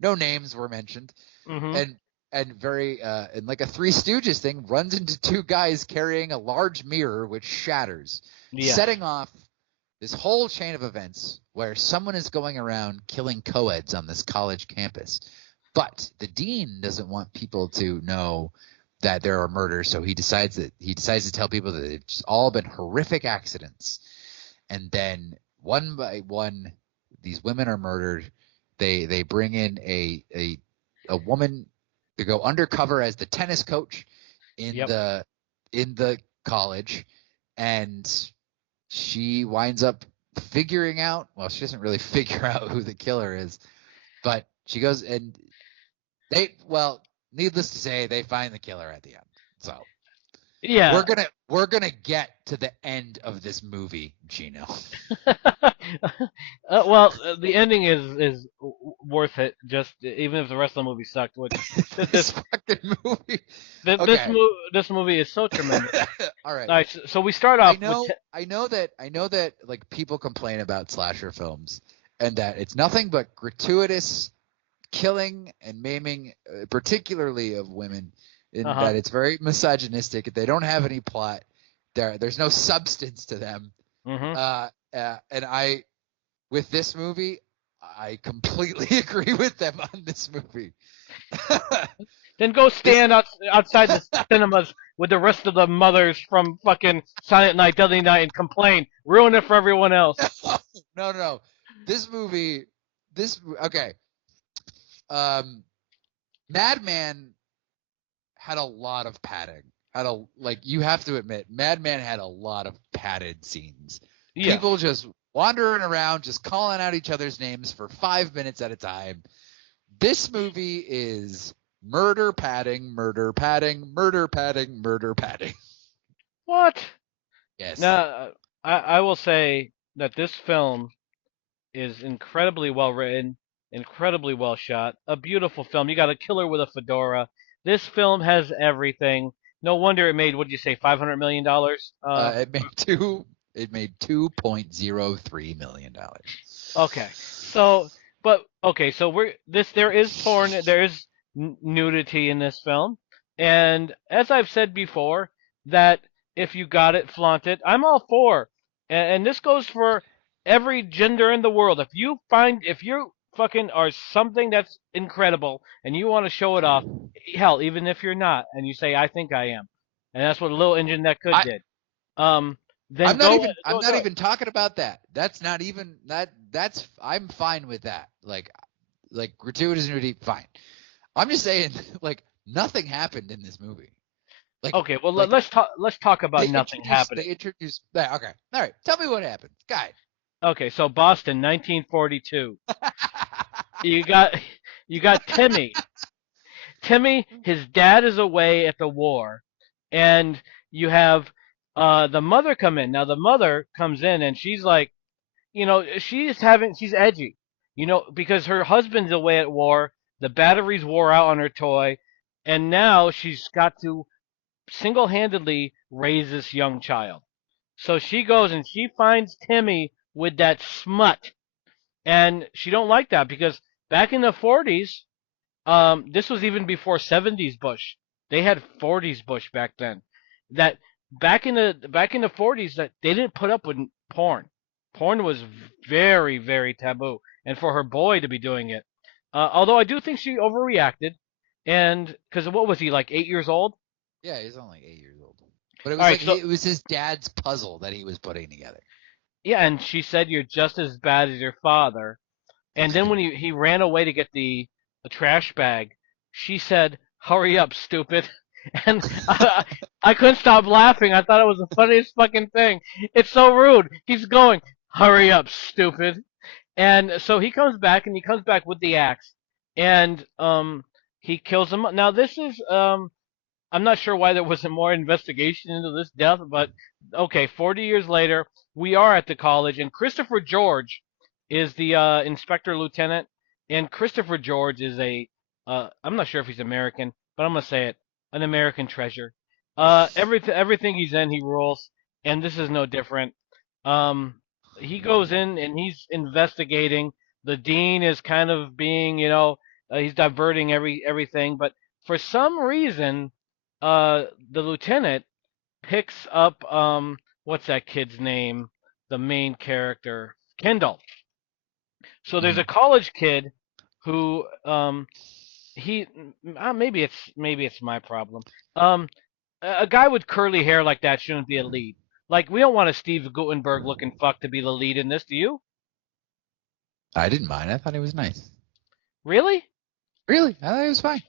no names were mentioned. Mm-hmm. And very and like a Three Stooges thing, runs into two guys carrying a large mirror which shatters, setting off this whole chain of events where someone is going around killing co-eds on this college campus. But the dean doesn't want people to know that there are murders, so he decides to tell people that it's all been horrific accidents. And then one by one, these women are murdered. They bring in a woman to go undercover as the tennis coach in the college, and she winds up figuring out. Well, she doesn't really figure out who the killer is, but she goes and needless to say, they find the killer at the end. So yeah, we're gonna get to the end of this movie, Geno. The ending is worth it. Just even if the rest of the movie sucked. Which this fucking movie. This movie is so tremendous. All right. All right. So we start off. I know that like people complain about slasher films and that it's nothing but gratuitous killing and maiming, particularly of women, in that it's very misogynistic. They don't have any plot. There's no substance to them. Mm-hmm. And with this movie, I completely agree with them on this movie. Then go stand outside the cinemas with the rest of the mothers from fucking Silent Night, Deadly Night, and complain. Ruin it for everyone else. No. This movie. Okay. Madman had a lot of padding. You have to admit, Madman had a lot of padded scenes. Yeah. People just wandering around, just calling out each other's names for 5 minutes at a time. This movie is murder padding, murder padding, murder padding, murder padding. What? Yes. Now, I will say that this film is incredibly well written, incredibly well shot, a beautiful film. You got a killer with a fedora. This film has everything. No wonder it made, what did you say, $500 million? It made $2.03 million. Okay, so But okay, so there is porn, there is nudity in this film, and as I've said before, that if you got it, flaunt it. I'm all for, and this goes for every gender in the world. If you fucking are something that's incredible and you want to show it off, hell, even if you're not, and you say I think I am, and that's what Little Engine That Could I did. Then I'm go not do it. even talking about that. That's not even that's I'm fine with that. Like gratuitous nudity, fine. I'm just saying, like, nothing happened in this movie. Like, Okay, well like let's talk about nothing happening. They introduced. Yeah, okay, all right. Tell me what happened, guy. Okay, so Boston, 1942. You got you got Timmy. Timmy, his dad is away at the war, and you have the mother come in. Now the mother comes in and she's like, she's edgy, because her husband's away at war. The batteries wore out on her toy, and now she's got to single-handedly raise this young child. So she goes and she finds Timmy with that smut, and she don't like that because back in the 40s, this was even before 70s Bush. They had 40s Bush back then. That back in the 40s, that they didn't put up with porn. Porn was very, very taboo, and for her boy to be doing it, although I do think she overreacted, and because what was he, like 8 years old? Yeah, he's only 8 years old. But it All was right, like so it was his dad's puzzle that he was putting together. yeah, and she said you're just as bad as your father. And then when he ran away to get the trash bag, she said, "Hurry up, stupid." And I couldn't stop laughing. I thought it was the funniest fucking thing. It's so rude. He's going, "Hurry up, stupid." And so he comes back, and he comes back with the axe, and he kills him. Now this is I'm not sure why there wasn't more investigation into this death, but okay, 40 years later, we are at the college, and Christopher George is the inspector lieutenant, and Christopher George is I'm not sure if he's American, but I'm gonna say it, an American treasure. Everything he's in, he rules, and this is no different. He goes in and he's investigating. The dean is kind of being, he's diverting everything, but for some reason, the lieutenant picks up what's that kid's name? The main character, Kendall. So there's a Mhm. college kid who he maybe it's my problem. A guy with curly hair like that shouldn't be a lead. Like we don't want a Steve Guttenberg looking fuck to be the lead in this, do you? I didn't mind. I thought he was nice. Really? Really, I thought he was fine.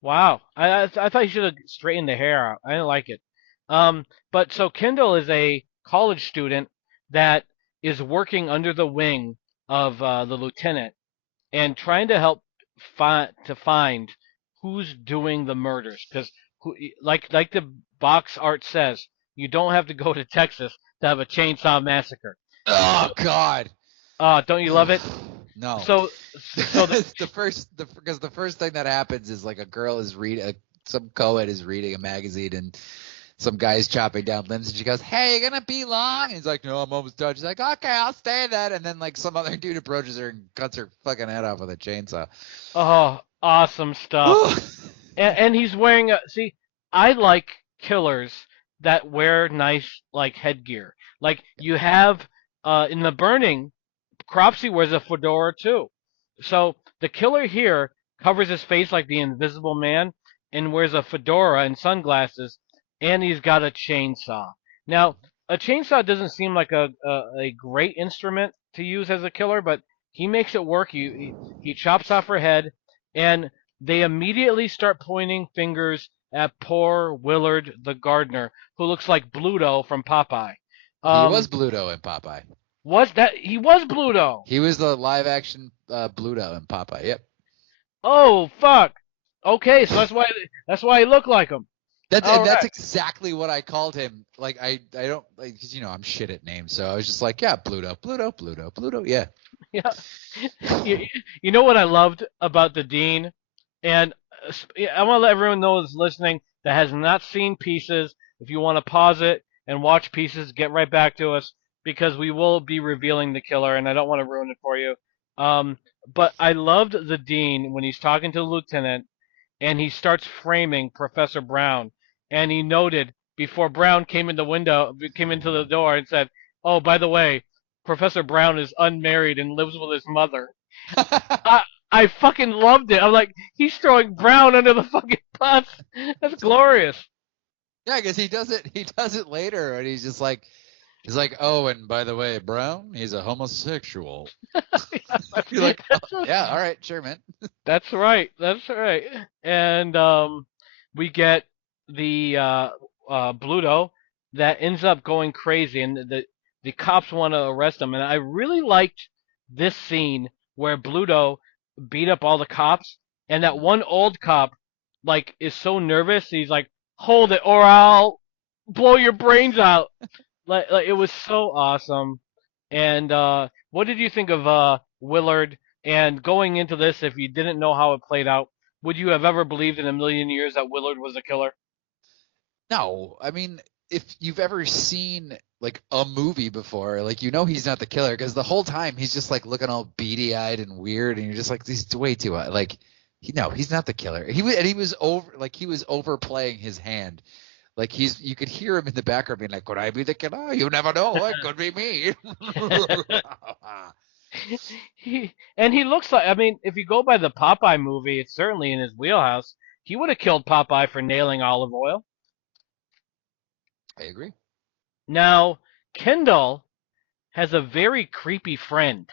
Wow. I thought you should have straightened the hair out. I didn't like it. But so Kendall is a college student that is working under the wing of the lieutenant and trying to help find who's doing the murders. Because like the box art says, you don't have to go to Texas to have a chainsaw massacre. Oh God. Don't you love it? No. So It's because the first thing that happens is like a girl is reading, some co-ed is reading a magazine, and some guy's chopping down limbs, and she goes, "Hey, you gonna be long?" And he's like, "No, I'm almost done." She's like, "Okay, I'll stay then." And then like some other dude approaches her and cuts her fucking head off with a chainsaw. oh, awesome stuff. And he's wearing see, I like killers that wear nice like headgear. Like you have in The Burning, Cropsey wears a fedora too. So the killer here covers his face like the Invisible Man and wears a fedora and sunglasses, and he's got a chainsaw. Now, a chainsaw doesn't seem like a great instrument to use as a killer, but he makes it work. He chops off her head, and they immediately start pointing fingers at poor Willard the gardener, who looks like Bluto from Popeye. He was Um, Bluto in Popeye. he was Bluto? He was the live action Bluto in Popeye. Yep. Oh fuck. Okay, so that's why he looked like him. All That's right. exactly what I called him. Like I don't like, because I'm shit at names, so I was just like, yeah, Bluto, yeah. Yeah. You, you know what I loved about the Dean, and I want to let everyone know that's listening that has not seen Pieces. If you want to pause it and watch Pieces, get right back to us because we will be revealing the killer, and I don't want to ruin it for you. Um, but I loved the dean when he's talking to the lieutenant and he starts framing Professor Brown, and he noted before Brown came into the door and said, "Oh, by the way, Professor Brown is unmarried and lives with his mother." I I fucking loved it. I'm like, he's throwing Brown under the fucking bus. That's glorious. Yeah, because he does it. He does it later, and he's like, oh, and by the way, Brown, he's a homosexual. You're like, oh, yeah, all right, sure, man. That's right. That's right. And we get the Bluto that ends up going crazy, and the cops want to arrest him. And I really liked this scene where Bluto beat up all the cops, and that one old cop like is so nervous. He's like, "Hold it, or I'll blow your brains out." Like it was so awesome. And what did you think of Willard? And going into this, if you didn't know how it played out, would you have ever believed in a million years that Willard was a killer? No, I mean, if you've ever seen like a movie before, like he's not the killer because the whole time he's just like looking all beady-eyed and weird, and you're just like, he's way too like, he's not the killer. He was overplaying his hand. Like you could hear him in the background being like, "Could I be the killer? You never know. It could be me." He looks like, I mean, if you go by the Popeye movie, it's certainly in his wheelhouse. He would have killed Popeye for nailing olive oil. I agree. Now, Kendall has a very creepy friend.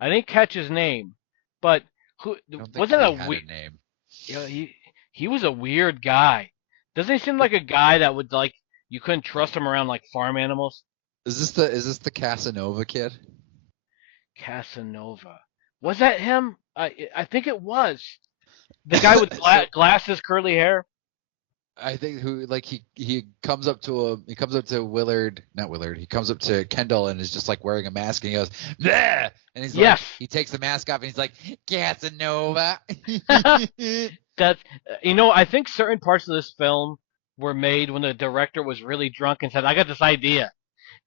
I didn't catch his name, but who I don't think wasn't he a had we, a name. you know, he was a weird guy. Doesn't he seem like a guy that would like you couldn't trust him around like farm animals? Is this the Casanova kid? Casanova. Was that him? I think it was. The guy with So glasses, curly hair. I think who like he comes up to Willard, not Willard. He comes up to Kendall and is just like wearing a mask, and he goes, "Bleh!" And he's like, Yes. he takes the mask off and he's like, Casanova. That I think certain parts of this film were made when the director was really drunk and said, "I got this idea,"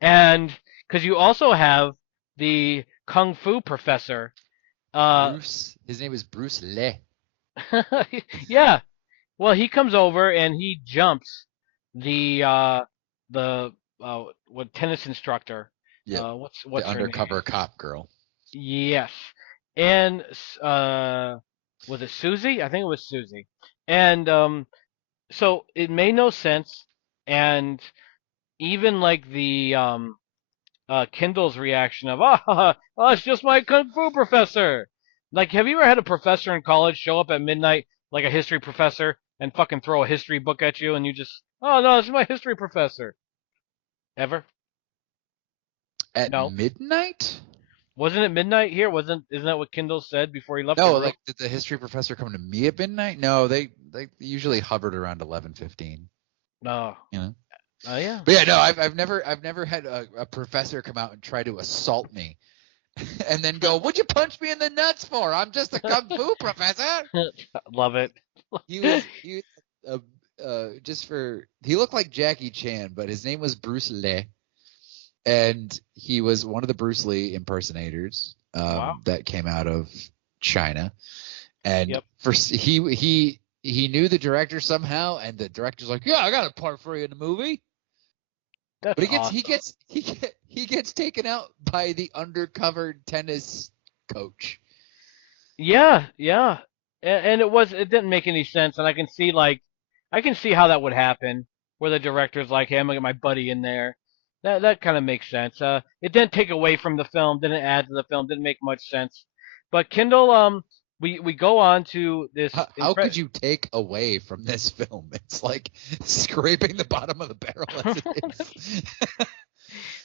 and because you also have the kung fu professor. Uh, His name is Bruce Lee. yeah. Well, he comes over and he jumps the the what tennis instructor. Yep, What's the her name? undercover cop girl. Yes. And was it Susie? I think it was Susie. And so it made no sense. And even like the Kindle's reaction of, oh, it's just my kung fu professor. Like, have you ever had a professor in college show up at midnight, like a history professor, and fucking throw a history book at you, and you just, oh no, this is my history professor. Ever? At No. midnight? Wasn't it midnight here? Isn't that what Kindle said before he left the No, room? like did the history professor come to me at midnight? No, they usually hovered around 11:15. No. You know. Oh yeah. But yeah, no, I've never had a professor come out and try to assault me, and then go, "What'd you punch me in the nuts for? I'm just a kung fu professor." Love it. He he looked like Jackie Chan, but his name was Bruce Lee, and he was one of the Bruce Lee impersonators Wow. that came out of China, and Yep. he knew the director somehow, and the director's like, "Yeah, I got a part for you in the movie." That's But awesome. he gets taken out by the undercover tennis coach. Yeah, yeah. And it didn't make any sense, and I can see how that would happen, where the director's like, hey, I'm gonna get my buddy in there. That kind of makes sense. It didn't take away from the film, didn't add to the film, didn't make much sense. But Kindle, we go on to this. How could you take away from this film? It's like scraping the bottom of the barrel as it is.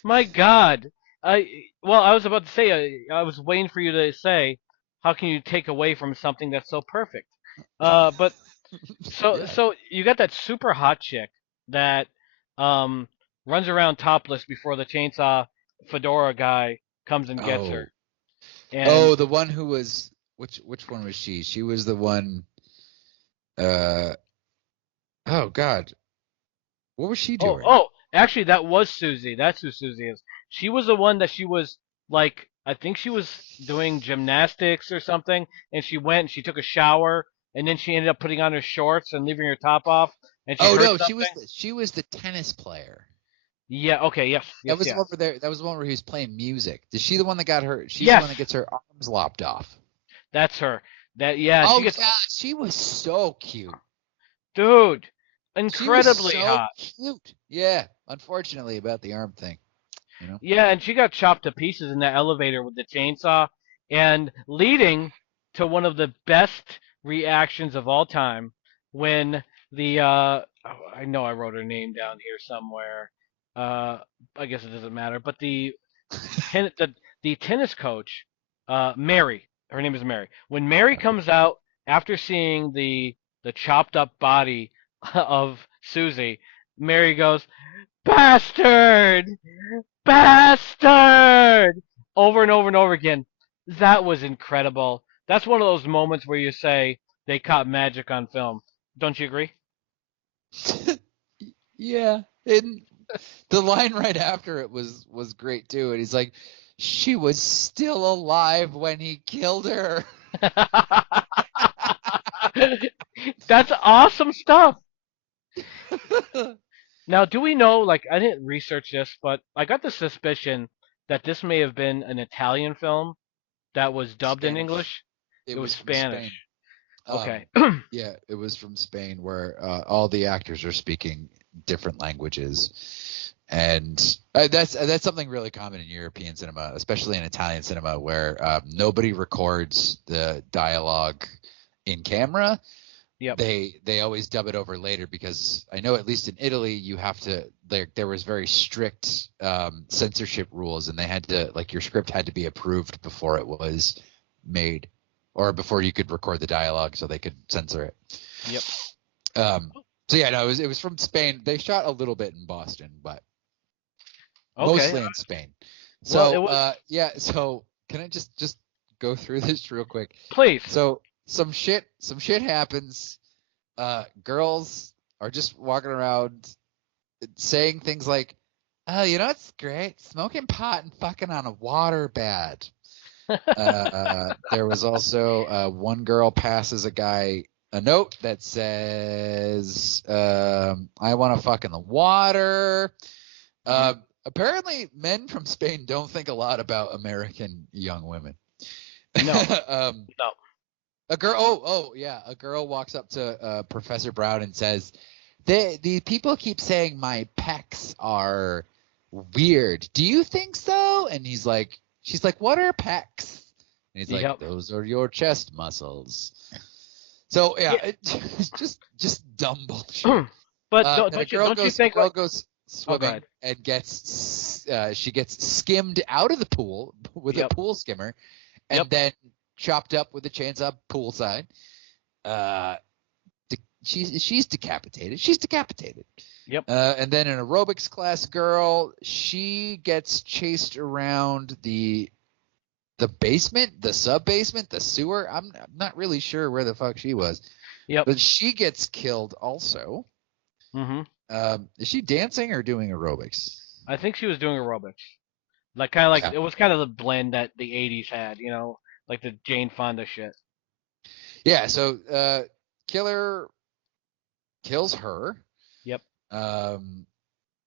My God, I was about to say, I was waiting for you to say, how can you take away from something that's so perfect? But Yeah. so you got that super hot chick that um runs around topless before the chainsaw fedora guy comes and gets Oh. her. And Oh, the one who was which one was she? She was the one oh God. What was she doing? oh, actually that was Susie. That's who Susie is. She was the one that she was like I think she was doing gymnastics or something, and she went and she took a shower, and then she ended up putting on her shorts and leaving her top off, and she Oh heard no, something. she was the tennis player. Yeah. Okay. Yes. That Yes. was the one Yes. where that was the one where he was playing music. Is she the one that got her? She's the Yes. one that gets her arms lopped off. That's her. That. Yeah. She Oh gets. yeah, she was so cute. Dude. She was Incredibly so hot. cute. Yeah, unfortunately about the arm thing, you know. Yeah, and she got chopped to pieces in that elevator with the chainsaw, and leading to one of the best reactions of all time when the I know I wrote her name down here somewhere. Uh, I guess it doesn't matter, but ten, the, the tennis coach, Mary, her name is Mary. When Mary comes out after seeing the chopped up body of Susie, Mary goes, "Bastard! Bastard!" Over and over and over again. That was incredible. That's one of those moments where you say they caught magic on film. Don't you agree? Yeah, and the line right after it was great too. And he's like, "She was still alive when he killed her." That's awesome stuff. Now, do we know, like, I didn't research this, but I got the suspicion that this may have been an Italian film that was dubbed in Spanish. English. It It was was from Spain. Spanish. Okay. Yeah, it was from Spain, where all the actors are speaking different languages, and that's something really common in European cinema, especially in Italian cinema, where nobody records the dialogue in camera. Yep. They always dub it over later, because I know at least in Italy you have to, there was very strict censorship rules, and they had to, like, your script had to be approved before it was made, or before you could record the dialogue so they could censor it. Yep. So yeah, no, it was from Spain. They shot a little bit in Boston, but Okay. mostly in Spain. So Well, it was, yeah, so can I just go through this real quick? please. So some shit happens. Girls are just walking around saying things like, "Oh, you know it's great, smoking pot and fucking on a water bed." There was also one girl passes a guy a note that says, "I want to fuck in the water." Apparently, men from Spain don't think a lot about American young women. No. No. A girl. Yeah, a girl walks up to Professor Brown and says, "The people keep saying my pecs are weird. Do you think so?" And she's like, "What are pecs?" And he's like, Yep. "Those are your chest muscles." So yeah, it's just dumb bullshit. But And don't you think a girl like, goes oh, go swimming ahead. and gets she gets skimmed out of the pool with Yep. a pool skimmer, and Yep. then chopped up with a chainsaw poolside. She's decapitated. She's decapitated. Yep. And then an aerobics class girl, she gets chased around the basement, the sub basement, the sewer. I'm not really sure where the fuck she was. Yep. But she gets killed also. Mm-hmm. Is she dancing or doing aerobics? I think she was doing aerobics. Like kind of like Yeah. it was kind of the blend that the '80s had, like the Jane Fonda shit. Yeah. So killer kills her. Yep.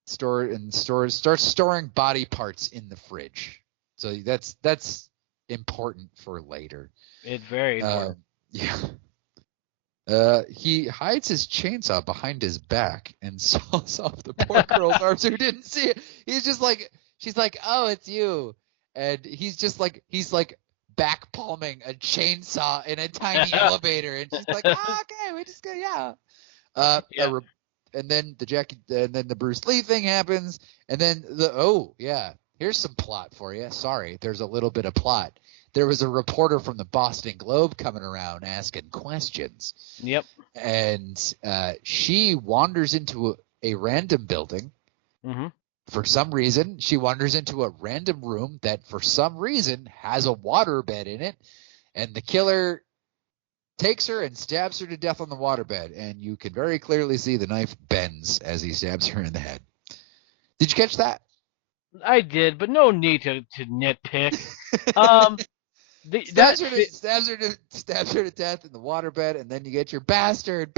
Starts storing body parts in the fridge. So that's important for later. It's very important. Yeah. He hides his chainsaw behind his back and saws off the poor girl's arms who didn't see it. He's just like, she's like, "Oh, it's you," and he's like back palming a chainsaw in a tiny elevator, and she's like, "Oh, okay, we just go, yeah." Yeah. And then the Bruce Lee thing happens, and then here's some plot for you. Sorry, there's a little bit of plot. There was a reporter from the Boston Globe coming around asking questions. Yep. And she wanders into a random building. Mm-hmm. For some reason, she wanders into a random room that for some reason has a waterbed in it. And the killer takes her and stabs her to death on the waterbed. And you can very clearly see the knife bends as he stabs her in the head. Did you catch that? I did, but no need to nitpick. Um, Stabs her to death in the waterbed, and then you get your bastard.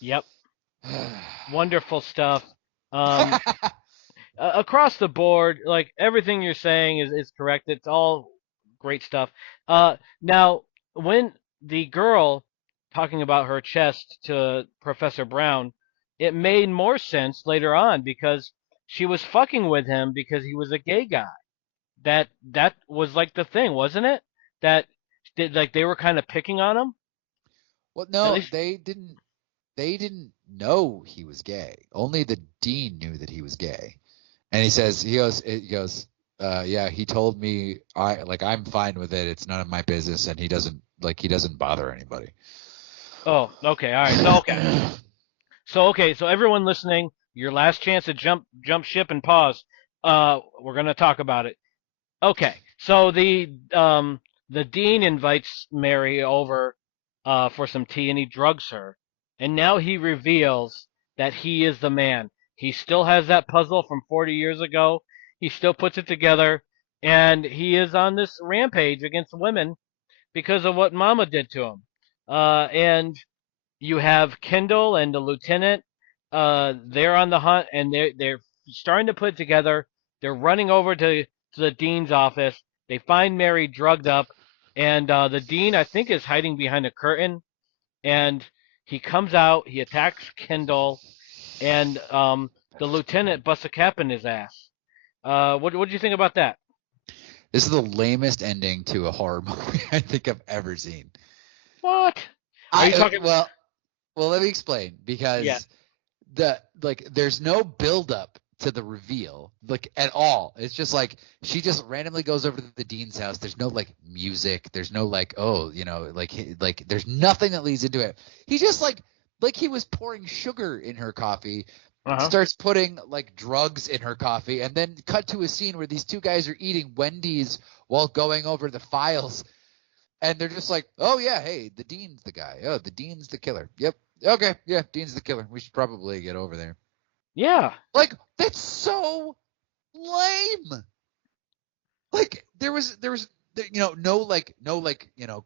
Yep, wonderful stuff. Um, across the board, like everything you're saying is correct. It's all great stuff. Now when the girl talking about her chest to Professor Brown, it made more sense later on because she was fucking with him because he was a gay guy. That was like the thing, wasn't it? That like they were kind of picking on him. Well, At no, least, they didn't. They didn't know he was gay. Only the dean knew that he was gay. And he goes, yeah, he told me I'm fine with it. It's none of my business, and he doesn't bother anybody. oh, okay, all right. So everyone listening, your last chance to jump ship and pause. We're gonna talk about it. Okay, so the dean invites Mary over for some tea, and he drugs her, and now he reveals that he is the man. He still has that puzzle from 40 years ago. He still puts it together, and he is on this rampage against women because of what Mama did to him. And you have Kendall and the lieutenant. They're on the hunt, and they're starting to put it together. They're running over to the dean's office. They find Mary drugged up, and the dean I think is hiding behind a curtain. And he comes out. He attacks Kendall, and the lieutenant busts a cap in his ass. What do you think about that? This is the lamest ending to a horror movie I think I've ever seen. What? Are you talking? Well, let me explain, because Yeah. there's no build up to the reveal at all. It's just like she just randomly goes over to the dean's house. There's no music. There's no there's nothing that leads into it. He just like he was pouring sugar in her coffee, starts putting drugs in her coffee, and then cut to a scene where these two guys are eating Wendy's while going over the files. And they're just like, oh, yeah, hey, the dean's the guy. Oh, the dean's the killer. Yep. Okay, yeah, dean's the killer. We should probably get over there. Yeah. That's so lame. There was no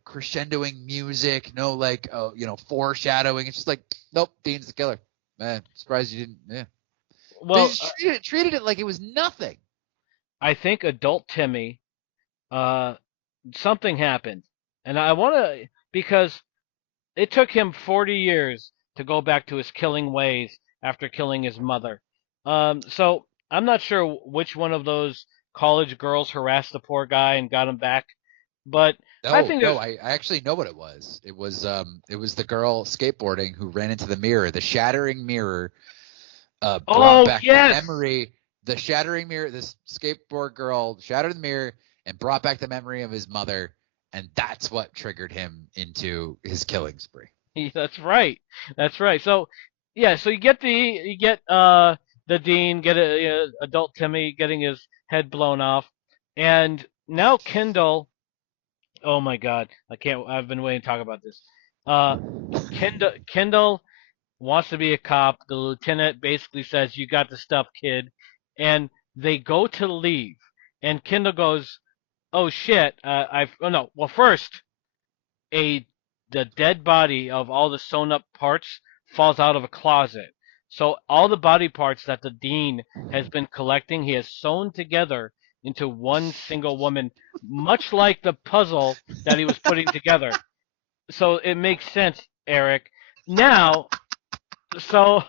crescendoing music, no foreshadowing. It's just nope, dean's the killer. Man, surprised you didn't. Yeah. Well, They just treated it like it was nothing. I think adult Timmy, something happened. And I want to, because it took him 40 years to go back to his killing ways after killing his mother. So I'm not sure which one of those college girls harassed the poor guy and got him back, but I think I actually know what it was. It was the girl skateboarding who ran into the mirror. The shattering mirror brought back the memory. The shattering mirror. This skateboard girl shattered the mirror and brought back the memory of his mother. And that's what triggered him into his killing spree. That's right. That's right. So, yeah. So you get the dean, get adult Timmy getting his head blown off, and now Kendall. Oh my God, I can't. I've been waiting to talk about this. Uh, Kendall wants to be a cop. The lieutenant basically says, "You got the stuff, kid," and they go to leave, and Kendall goes, "Oh shit! Oh no. Well, first, a the dead body of all the sewn up parts falls out of a closet. So all the body parts that the dean has been collecting, he has sewn together into one single woman, much like the puzzle that he was putting together. So it makes sense, Eric. Now, so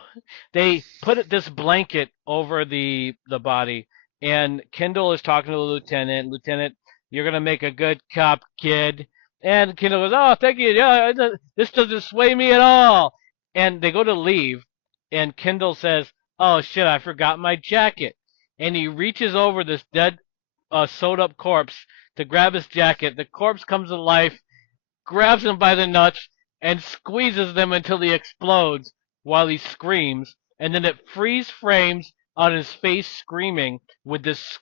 they put this blanket over the body, and Kendall is talking to the lieutenant. Lieutenant, you're gonna make a good cop, kid. And Kendall goes, oh, thank you. Yeah, this doesn't sway me at all. And they go to leave, and Kendall says, oh shit, I forgot my jacket. And he reaches over this dead, sewed up corpse to grab his jacket. The corpse comes to life, grabs him by the nuts, and squeezes them until he explodes while he screams, and then it freeze frames on his face screaming with this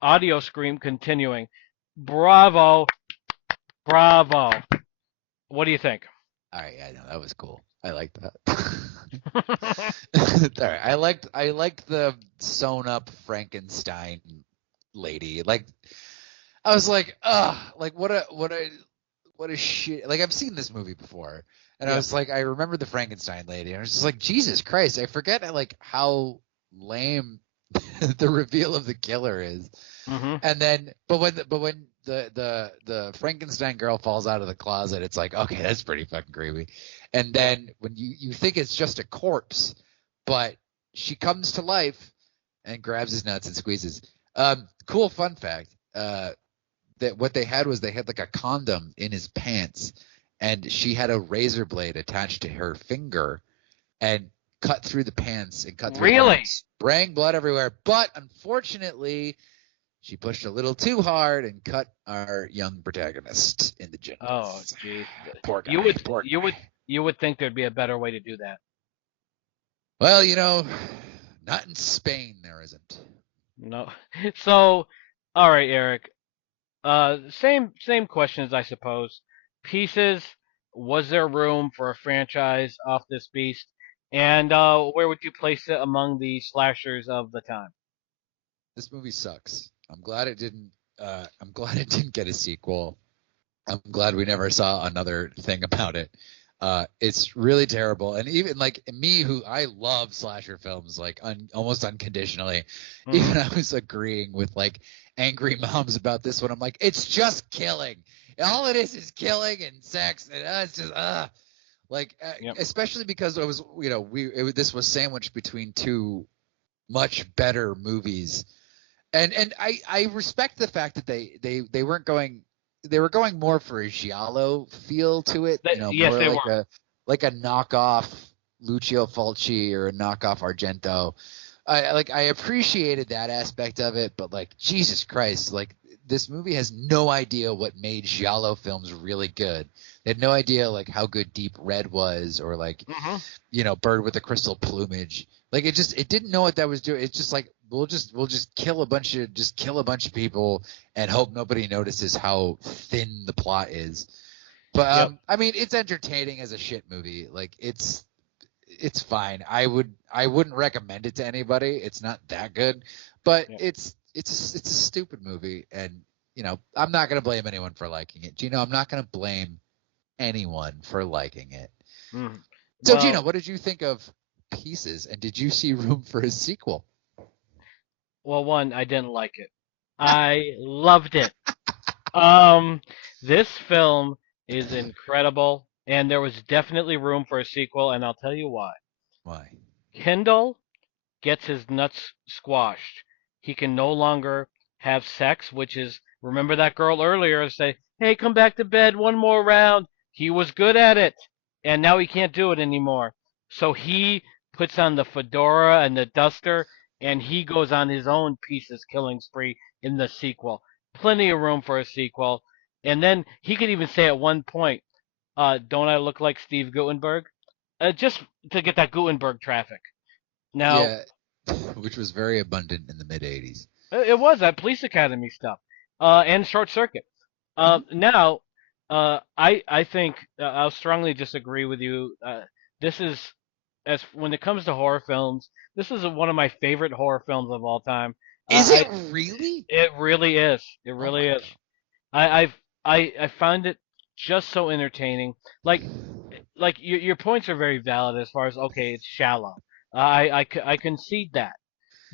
audio scream continuing. Bravo, bravo. What do you think? All right, I know that was cool. I liked that. All right, I liked the sewn up Frankenstein lady. Like, I was like, ugh, like what a shit. Like, I've seen this movie before, and I Yep. was like, I remember the Frankenstein lady, and I was just like, Jesus Christ, I forget like how lame the reveal of the killer is. Mm-hmm. And then, but when the Frankenstein girl falls out of the closet, it's like, okay, that's pretty fucking creepy. And then when you think it's just a corpse, but she comes to life and grabs his nuts and squeezes. Cool fun fact. That what they had was they had like a condom in his pants, and she had a razor blade attached to her finger, and cut through the pants and cut through the Really? arms, spraying blood everywhere. But unfortunately, she pushed a little too hard and cut our young protagonist in the genitals. Oh, jeez. Poor guy. Poor guy. You would think there'd be a better way to do that. Well, not in Spain. There isn't. No. So, all right, Eric. Same questions, I suppose. Pieces. Was there room for a franchise off this beast? And where would you place it among the slashers of the time? This movie sucks. I'm glad it didn't. I'm glad it didn't get a sequel. I'm glad we never saw another thing about it. It's really terrible, and even like me, who I love slasher films, like almost unconditionally, even I was agreeing with like angry moms about this one. I'm like, it's just killing. All it is killing and sex, and it's just Yep. especially because it was this was sandwiched between two much better movies, and I respect the fact that they weren't going. They were going more for a giallo feel to it, Yes, more they like were. a knockoff Lucio Fulci or a knockoff Argento. I appreciated that aspect of it, but like Jesus Christ, like this movie has no idea what made giallo films really good. They had no idea like how good Deep Red was, or like Bird with the Crystal Plumage. Like it didn't know what that was doing. It's just like we'll just kill a bunch of people and hope nobody notices how thin the plot is. But Yep. I mean, it's entertaining as a shit movie. Like it's fine. I wouldn't recommend it to anybody. It's not that good, but Yep. it's a stupid movie, and I'm not gonna blame anyone for liking it. Gino, I'm not gonna blame anyone for liking it. Mhm. So Well, Gino, what did you think of Pieces, and did you see room for a sequel? one, I didn't like it. I loved it. Um, this film is incredible, and there was definitely room for a sequel, and I'll tell you why. Why? Kendall gets his nuts squashed. He can no longer have sex, which is, remember that girl earlier say, hey, come back to bed one more round. He was good at it, and now he can't do it anymore. So he puts on the fedora and the duster, and he goes on his own pieces killing spree in the sequel. Plenty of room for a sequel. And then he could even say at one point, don't I look like Steve Guttenberg? Just to get that Guttenberg traffic. Now, Yeah, which was very abundant in the mid '80s. it was that police academy stuff, and short circuit. Now, I think I'll strongly disagree with you. This is as when it comes to horror films, this is one of my favorite horror films of all time. Is it really? It really is. It Oh really my is. god. I I've I find it just so entertaining. Like your points are very valid as far as okay, it's shallow. I concede that.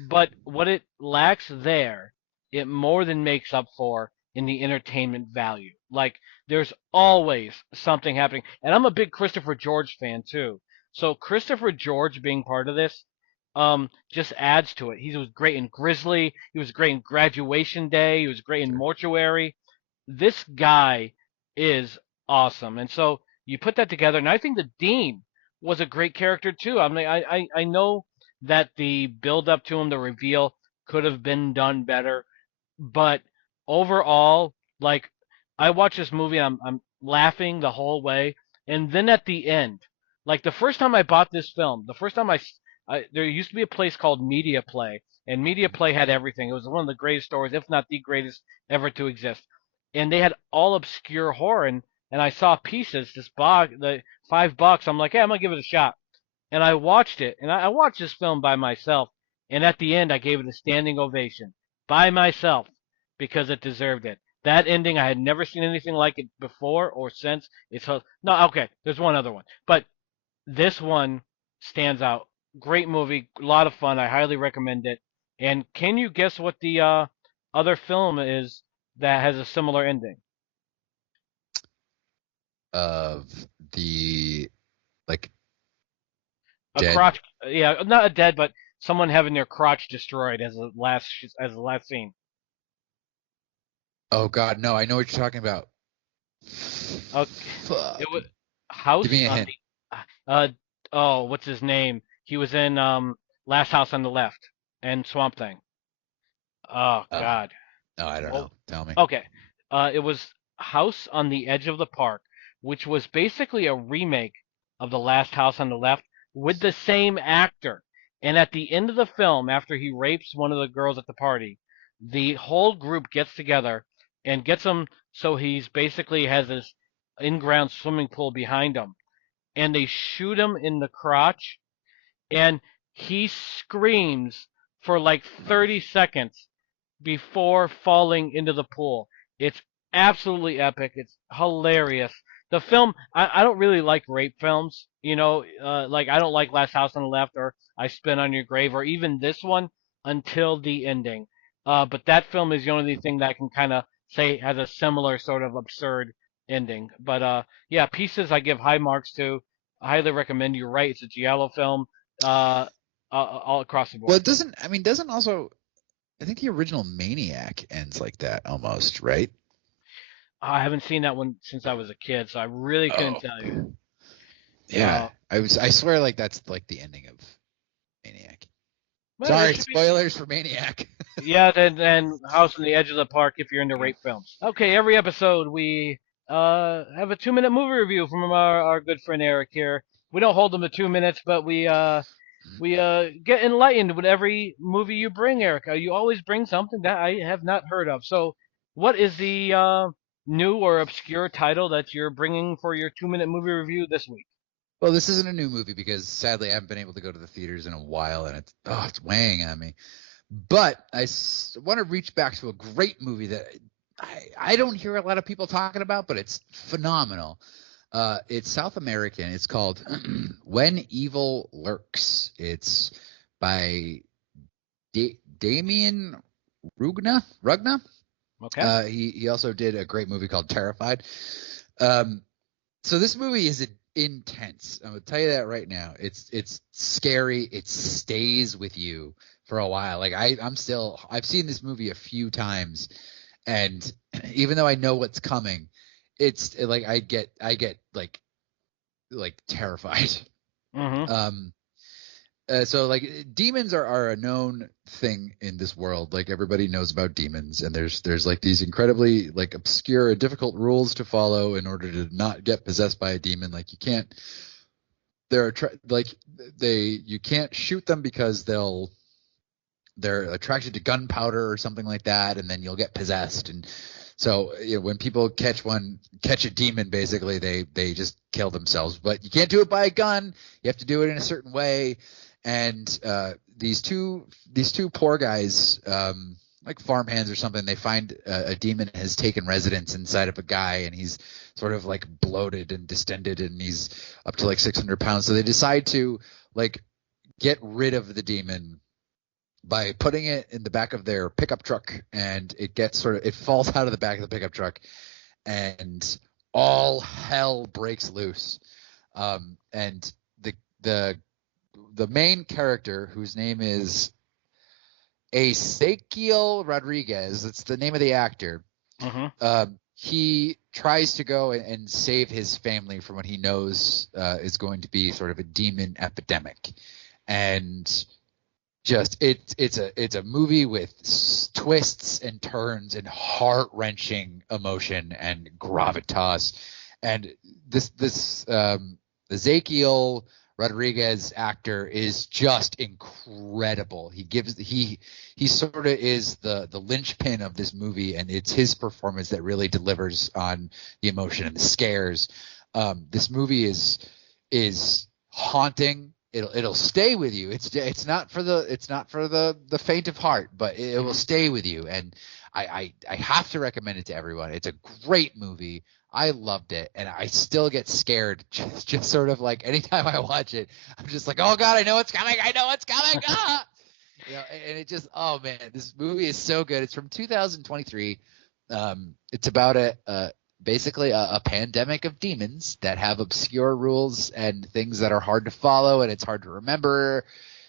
But what it lacks there, it more than makes up for in the entertainment value. Like there's always something happening, and I'm a big Christopher George fan too. So Christopher George being part of this, just adds to it. He was great in Grizzly. He was great in Graduation Day. He was great in Sure. Mortuary. This guy is awesome, and so you put that together, and I think the Dean was a great character too. I mean, I know that the build up to him, the reveal, could have been done better. But overall, like I watched this movie, I'm laughing the whole way, and then at the end, like the first time I bought this film, the first time there used to be a place called Media Play, and Media Play had everything. It was one of the greatest stores, if not the greatest ever to exist, and they had all obscure horror, and I saw Pieces, this box, the $5. I'm like, hey, I'm gonna give it a shot, and I watched it, and I watched this film by myself, and at the end I gave it a standing ovation. by myself because it deserved it. That ending, I had never seen anything like it before or since. No, okay, there's one other one, but this one stands out. Great movie, a lot of fun. I highly recommend it. And can you guess what the other film is that has a similar ending? Of the like A dead. crotch, yeah, not a dead, but someone having their crotch destroyed as the last scene. Oh God, no! I know what you're talking about. Okay, Fuck. it was Give House me a on hint. the oh, what's his name? He was in Last House on the Left and Swamp Thing. Oh Uh, God. no, I don't Well, know. Tell me. okay. It was House on the Edge of the Park, which was basically a remake of The Last House on the Left with the same actor. And at the end of the film, after he rapes one of the girls at the party, the whole group gets together and gets him so he's basically has this in-ground swimming pool behind him. And they shoot him in the crotch, and he screams for like 30 seconds before falling into the pool. It's absolutely epic. It's hilarious. The film, I don't really like rape films. Like I don't like Last House on the Left or I Spit on Your Grave or even this one until the ending. But that film is the only thing that I can kind of say has a similar sort of absurd ending. But yeah, Pieces I give high marks to. I highly recommend. You're right. It's a giallo film. Uh, all across the Well, board. it doesn't. I mean, doesn't also. I think the original Maniac ends like that almost, right? I haven't seen that one since I was a kid, so I really couldn't Oh. tell you. Yeah, I swear, like that's like the ending of Maniac. Well, Sorry, it should be. spoilers for Maniac. Yeah, and House on the Edge of the Park if you're into rape films. Okay, every episode we have a 2-minute movie review from our good friend Eric here. We don't hold them to 2 minutes, but we get enlightened with every movie you bring, Eric. You always bring something that I have not heard of. So, what is the new or obscure title that you're bringing for your 2-minute movie review this week? Well, this isn't a new movie because sadly I haven't been able to go to the theaters in a while, and it's weighing on me. But I want to reach back to a great movie that I don't hear a lot of people talking about, but it's phenomenal. It's South American. It's called When Evil Lurks. It's by Damien Rugna. Okay. He also did a great movie called Terrified. So this movie is intense. I'm gonna tell you that right now. It's scary. It stays with you for a while. Like I've seen this movie a few times, and even though I know what's coming, it's like I get like terrified. Mm-hmm. So like demons are a known thing in this world. Like everybody knows about demons, and there's like these incredibly like obscure and difficult rules to follow in order to not get possessed by a demon. Like you can't you can't shoot them because they're attracted to gunpowder or something like that, and then you'll get possessed. And so when people catch a demon, basically they just kill themselves. But you can't do it by a gun. You have to do it in a certain way. And these two poor guys, like farmhands or something, they find a demon has taken residence inside of a guy, and he's sort of like bloated and distended, and he's up to like 600 pounds. So they decide to like get rid of the demon by putting it in the back of their pickup truck, and it falls out of the back of the pickup truck, and all hell breaks loose. And the main character, whose name is Ezekiel Rodriguez, that's the name of the actor. Mm-hmm. He tries to go and save his family from what he knows is going to be sort of a demon epidemic, and just it's a movie with twists and turns and heart-wrenching emotion and gravitas. And this Ezekiel Rodriguez actor is just incredible. He sort of is the linchpin of this movie, and it's his performance that really delivers on the emotion and the scares. This movie is haunting. it'll stay with you. It's not for the faint of heart, but it will stay with you. And I have to recommend it to everyone. It's a great movie. I loved it, and I still get scared just sort of like anytime I watch it. I'm just like, oh God, I know it's coming. I know it's coming. Ah! And it just, oh man, this movie is so good. It's from 2023. It's about basically a pandemic of demons that have obscure rules and things that are hard to follow, and it's hard to remember,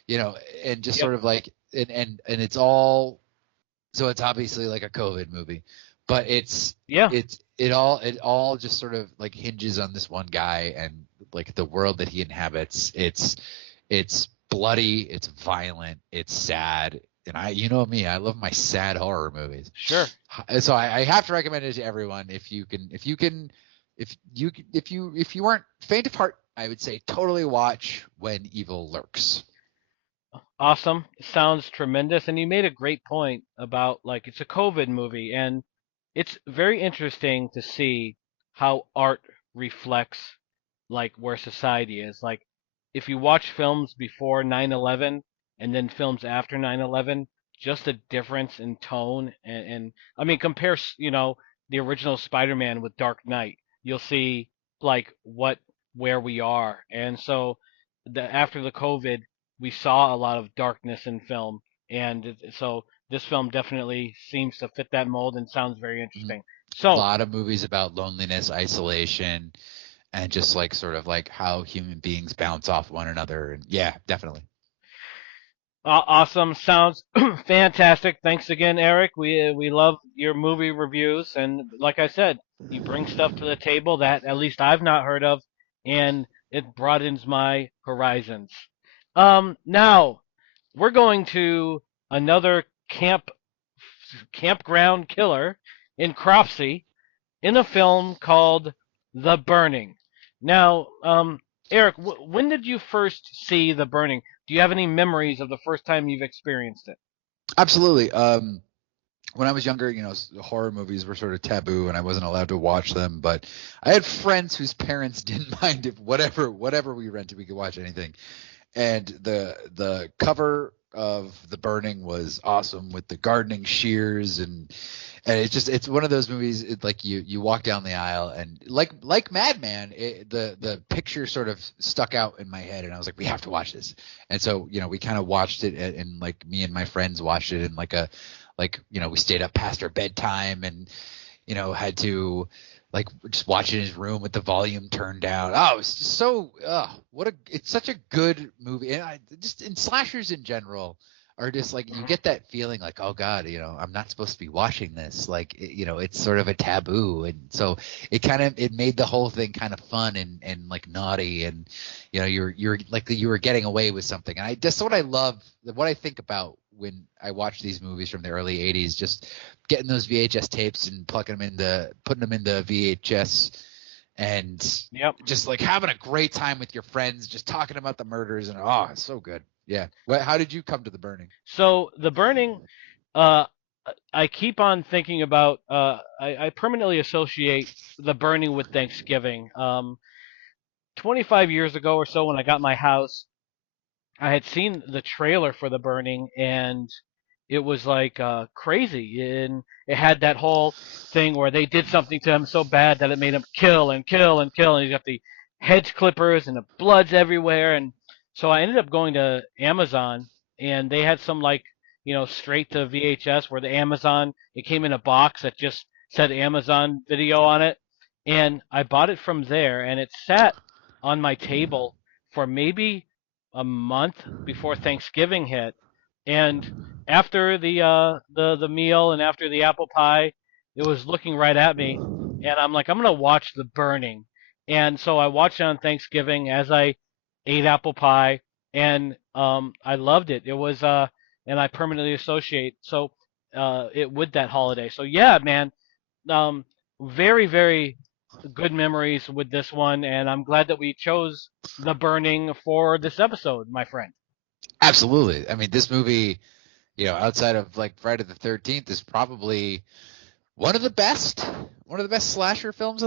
and just sort of like, and it's all, so it's obviously like a COVID movie, but it all just sort of like hinges on this one guy and like the world that he inhabits. It's bloody, it's violent, it's sad, and you know me, I love my sad horror movies. Sure. So I have to recommend it to everyone. If you weren't faint of heart, I would say totally watch When Evil Lurks. Awesome. Sounds tremendous. And you made a great point about like it's a COVID movie, and it's very interesting to see how art reflects like where society is. Like if you watch films before 9/11 and then films after 9/11, just the difference in tone and I mean compare the original Spider-Man with Dark Knight. You'll see like where we are. And so after the COVID, we saw a lot of darkness in film, and so this film definitely seems to fit that mold and sounds very interesting. So a lot of movies about loneliness, isolation, and just like sort of like how human beings bounce off one another. And yeah, definitely. Awesome. Sounds fantastic. Thanks again, Eric. We love your movie reviews, and like I said, you bring stuff to the table that at least I've not heard of, and it broadens my horizons. Now we're going to another campground killer in Cropsey in a film called The Burning. Now, Eric, when did you first see The Burning? Do you have any memories of the first time you've experienced it? Absolutely. When I was younger, horror movies were sort of taboo and I wasn't allowed to watch them, but I had friends whose parents didn't mind if whatever we rented, we could watch anything. And the cover of The Burning was awesome with the gardening shears, and it's one of those movies. Like you walk down the aisle and like Madman, the picture sort of stuck out in my head, and I was like, we have to watch this. And so we kind of watched it, and like me and my friends watched it in we stayed up past our bedtime, and had to like just watch it in his room with the volume turned down. Oh, it's just so it's such a good movie. And just in slashers in general are just like, you get that feeling like, oh God, I'm not supposed to be watching this. Like, it's sort of a taboo. And so it made the whole thing kind of fun and like naughty. And, you're like, you were getting away with something. And that's what I love, what I think about when I watch these movies from the early 80s, just getting those VHS tapes and putting them into VHS, and just like having a great time with your friends, just talking about the murders, and it's so good. Yeah. How did you come to The Burning? So The Burning, I keep on thinking about. I permanently associate The Burning with Thanksgiving. 25 years ago or so, when I got my house, I had seen the trailer for The Burning, and it was like crazy. And it had that whole thing where they did something to him so bad that it made him kill and kill and kill, and he's got the hedge clippers and the blood's everywhere. And so I ended up going to Amazon, and they had some like straight to VHS, where the Amazon, it came in a box that just said Amazon Video on it, and I bought it from there, and it sat on my table for maybe a month before Thanksgiving hit. And after the meal and after the apple pie, it was looking right at me, and I'm like, I'm gonna watch The Burning. And so I watched it on Thanksgiving as I ate apple pie, and I loved it. It was and I permanently associate it with that holiday. So yeah, man, very very good memories with this one, and I'm glad that we chose The Burning for this episode, my friend. Absolutely. I mean, this movie, outside of like Friday the 13th, is probably one of the best slasher films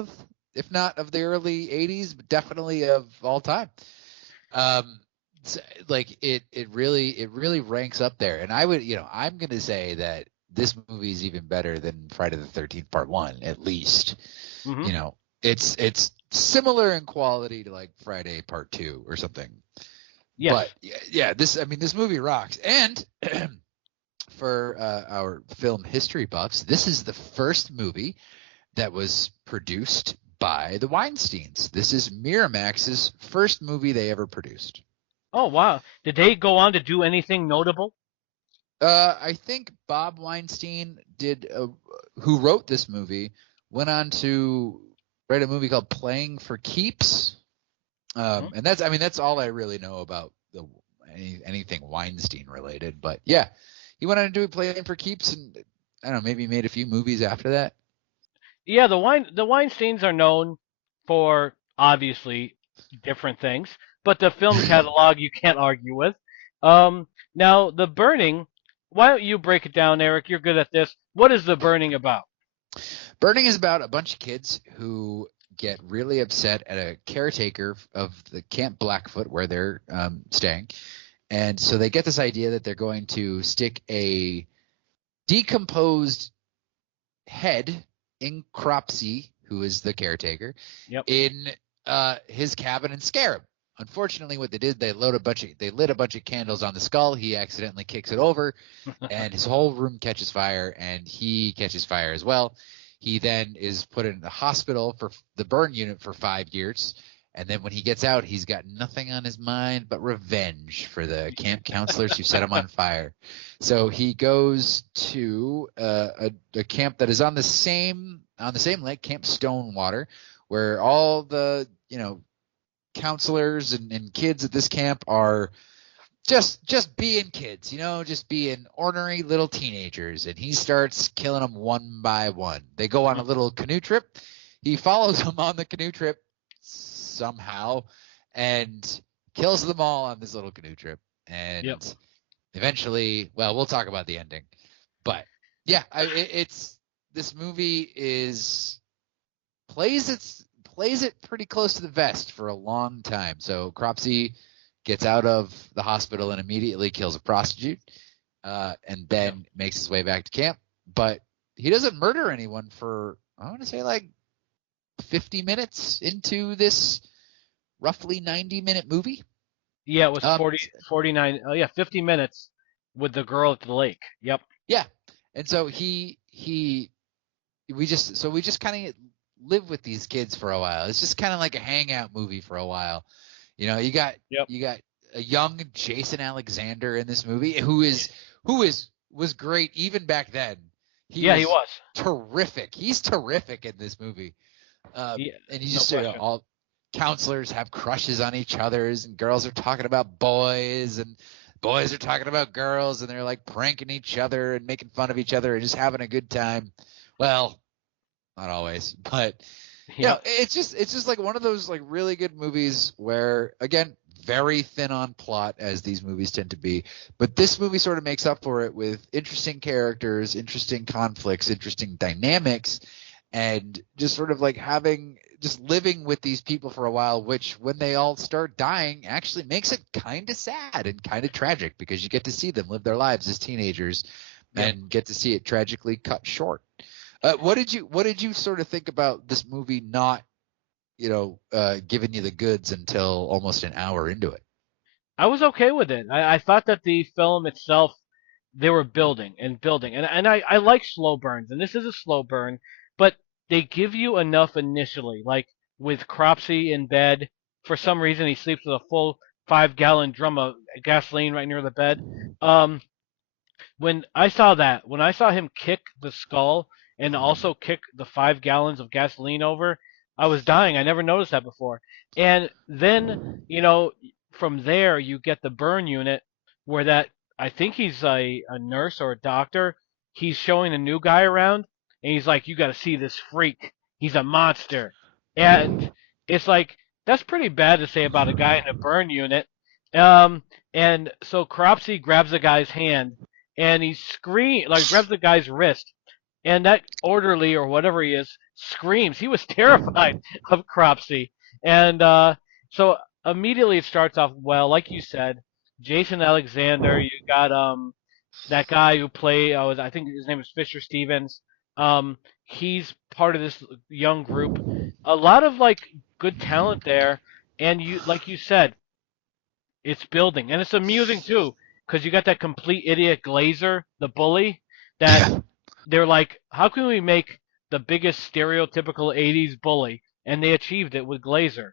if not of the early 80s, but definitely of all time. like it really ranks up there. And I would, I'm going to say that this movie is even better than Friday the 13th Part 1, at least. Hmm. It's similar in quality to like Friday Part 2 or something. Yes. But yeah, this movie rocks. And for our film history buffs, this is the first movie that was produced by the Weinsteins. This is Miramax's first movie they ever produced. Oh, wow. Did they go on to do anything notable? I think Bob Weinstein who wrote this movie, went on to write a movie called Playing for Keeps. And that's all I really know about anything Weinstein related. But yeah, he went on to do Playing for Keeps, and I don't know, maybe made a few movies after that. Yeah, the Weinsteins are known for obviously different things, but the film catalog you can't argue with. Now the Burning. Why don't you break it down, Eric? You're good at this. What is the Burning about? Burning is about a bunch of kids who get really upset at a caretaker of the Camp Blackfoot where they're staying. And so they get this idea that they're going to stick a decomposed head in Cropsey, who is the caretaker, Yep. in his cabin and scare him. Unfortunately, what they did, they lit a bunch of candles on the skull. He accidentally kicks it over, and his whole room catches fire, and he catches fire as well. He then is put in the hospital for the burn unit for 5 years. And then when he gets out, he's got nothing on his mind but revenge for the camp counselors who set him on fire. So he goes to a camp that is on the same lake, Camp Stonewater, where all the counselors and kids at this camp are just being kids, just being ornery little teenagers. And he starts killing them one by one. They go on a little canoe trip. He follows them on the canoe trip somehow and kills them all on this little canoe trip. And eventually, well, we'll talk about the ending. But yeah, this movie plays it pretty close to the vest for a long time. So Cropsey gets out of the hospital and immediately kills a prostitute, and then makes his way back to camp. But he doesn't murder anyone for, I want to say, like 50 minutes into this roughly 90-minute movie. Yeah, it was 49. 50 minutes with the girl at the lake. Yep. Yeah, and so we just kind of live with these kids for a while. It's just kind of like a hangout movie for a while. You got a young Jason Alexander in this movie who was great even back then. He was terrific. He's terrific in this movie. And you just all counselors have crushes on each other's, and girls are talking about boys, and boys are talking about girls, and they're like pranking each other and making fun of each other and just having a good time. Well, not always, but it's just like one of those like really good movies where, again, very thin on plot, as these movies tend to be, but this movie sort of makes up for it with interesting characters, interesting conflicts, interesting dynamics, and just sort of like living with these people for a while, which when they all start dying actually makes it kind of sad and kind of tragic, because you get to see them live their lives as teenagers and get to see it tragically cut short. What did you sort of think about this movie not, giving you the goods until almost an hour into it? I was okay with it. I thought that the film itself, they were building and building, and I like slow burns, and this is a slow burn, but they give you enough initially, like with Cropsey in bed. For some reason, he sleeps with a full 5-gallon drum of gasoline right near the bed. When I saw him kick the skull and also kick the 5 gallons of gasoline over, I was dying. I never noticed that before. And then, from there you get the burn unit where I think he's a nurse or a doctor. He's showing the new guy around, and he's like, "You got to see this freak. He's a monster." And it's like, that's pretty bad to say about a guy in a burn unit. And so Cropsey grabs the guy's hand, and he grabs the guy's wrist, and that orderly or whatever he is screams. He was terrified of Cropsey, and so immediately it starts off well, like you said. Jason Alexander, you got that guy who played, I think his name is Fisher Stevens. He's part of this young group. A lot of like good talent there, and you, like you said, it's building, and it's amusing too, because you got that complete idiot Glazer, the bully, that Yeah. they're like, how can we make the biggest stereotypical '80s bully? And they achieved it with Glazer.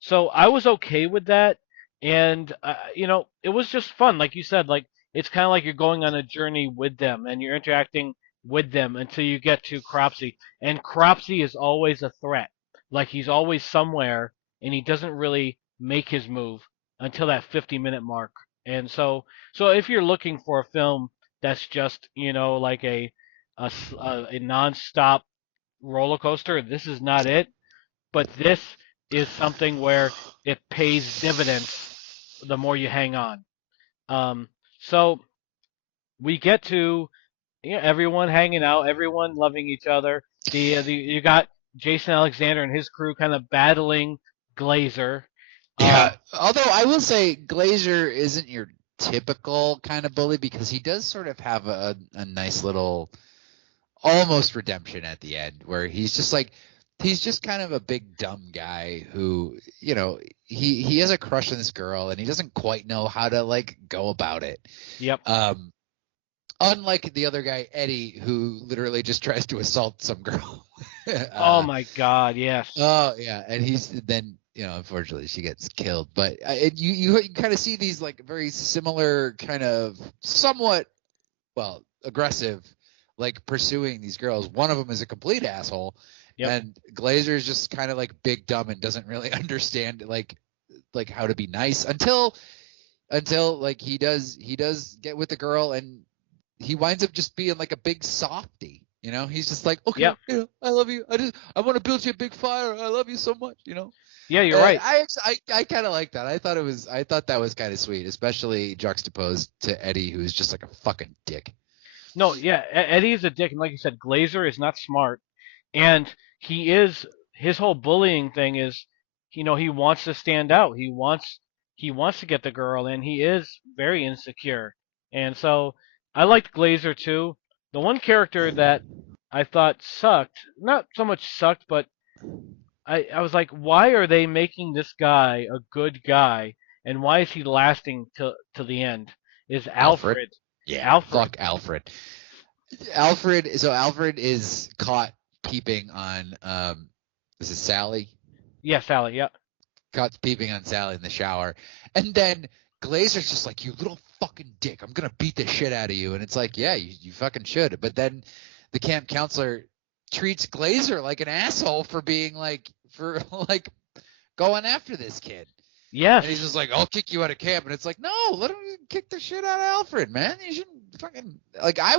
So I was okay with that, and it was just fun, like you said. Like it's kind of like you're going on a journey with them, and you're interacting with them until you get to Cropsy, and Cropsy is always a threat. Like he's always somewhere, and he doesn't really make his move until that 50-minute mark. And so if you're looking for a film that's just like a nonstop roller coaster, this is not it. But this is something where it pays dividends the more you hang on. So we get to everyone hanging out, everyone loving each other. The you got Jason Alexander and his crew kind of battling Glazer. Yeah. Although I will say Glazer isn't your typical kind of bully because he does sort of have a nice little almost redemption at the end where he's just kind of a big dumb guy who, he has a crush on this girl and he doesn't quite know how to like go about it. Yep. Unlike the other guy, Eddie, who literally just tries to assault some girl. Oh my God, yes. Oh yeah, and he's then unfortunately she gets killed. But you kind of see these like very similar kind of somewhat aggressive, like pursuing these girls. One of them is a complete asshole, Yep. and Glazer is just kind of like big dumb and doesn't really understand like how to be nice until like he does get with the girl and he winds up just being like a big softy. He's just like, okay, Yep. I love you. I want to build you a big fire. I love you so much. Yeah, you're right. I kind of like that. I thought that was kind of sweet, especially juxtaposed to Eddie, who's just like a fucking dick. No, yeah, Eddie's a dick, and like you said, Glazer is not smart, and his whole bullying thing is, he wants to stand out. He wants to get the girl, and he is very insecure. And so I liked Glazer too. The one character that I thought sucked, not so much sucked, but I was like, why are they making this guy a good guy, and why is he lasting to the end? Is Alfred? Yeah, Alfred. fuck Alfred. Alfred is caught peeping on is it Sally? Yeah, Sally. Yeah. Caught peeping on Sally in the shower, and then Glazer's just like, you little fucking dick, I'm gonna beat the shit out of you. And it's like, yeah, you fucking should. But then the camp counselor treats Glazer like an asshole for being like going after this kid. Yes. And he's just like, I'll kick you out of camp. And it's like, no, let him kick the shit out of Alfred, man. You shouldn't fucking like I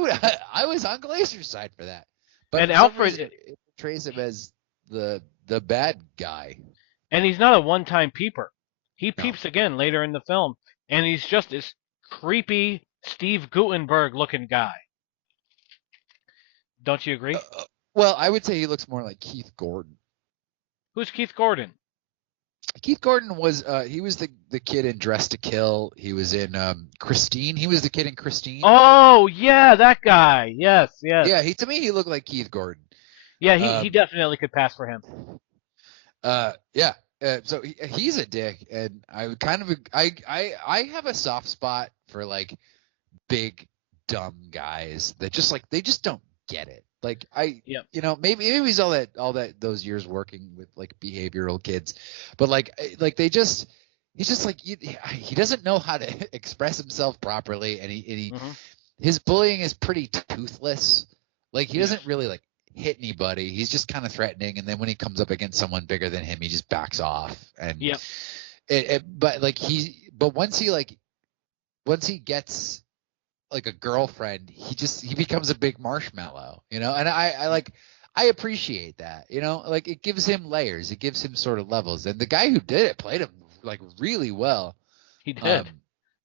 was on Glazer's side for that. But And Alfred, it portrays him as the bad guy. and he's not a one-time peeper. He No. peeps again later in the film, and he's just this creepy Steve Guttenberg-looking guy. Don't you agree? Well, I would say he looks more like Keith Gordon. Who's Keith Gordon? Keith Gordon was he was the kid in Dress to Kill. He was in Christine. He was the kid in Christine. Oh yeah, that guy. Yes. Yeah, to me he looked like Keith Gordon. Yeah, he definitely could pass for him. Yeah. So he's a dick, and I would kind of I have a soft spot for like big dumb guys that just like they just don't get it. Like maybe he's all that those years working with like behavioral kids, but like he's just like he doesn't know how to express himself properly, and he his bullying is pretty toothless. Like he doesn't really like hit anybody. He's just kind of threatening, and then when he comes up against someone bigger than him, he just backs off. And but once he gets like a girlfriend, he becomes a big marshmallow, and I appreciate that, like it gives him layers, it gives him sort of levels, and the guy who did it played him like really well. He did.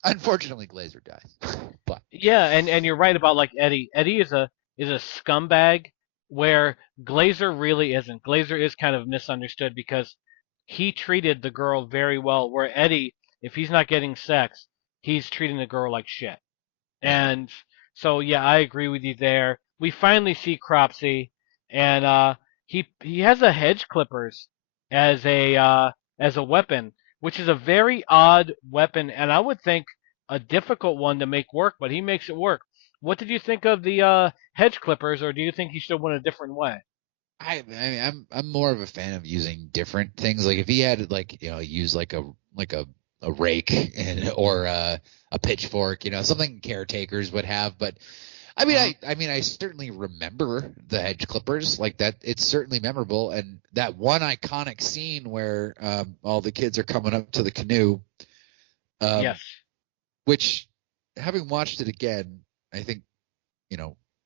Unfortunately, Glazer dies, but yeah, and you're right about like Eddie. Eddie is a scumbag, where Glazer really isn't. Glazer is kind of misunderstood because he treated the girl very well. Where Eddie, if he's not getting sex, he's treating the girl like shit. Yeah. And so yeah, I agree with you there. We finally see Cropsy, and he has a hedge clippers as a weapon, which is a very odd weapon, and I would think a difficult one to make work, but he makes it work. What did you think of the hedge clippers, or do you think he should have went a different way? I mean, I'm more of a fan of using different things. Like if he had like use like a rake and or a pitchfork, something caretakers would have. But I mean, I certainly remember the hedge clippers like that. It's certainly memorable, and that one iconic scene where all the kids are coming up to the canoe. Yes. Which, having watched it again, I think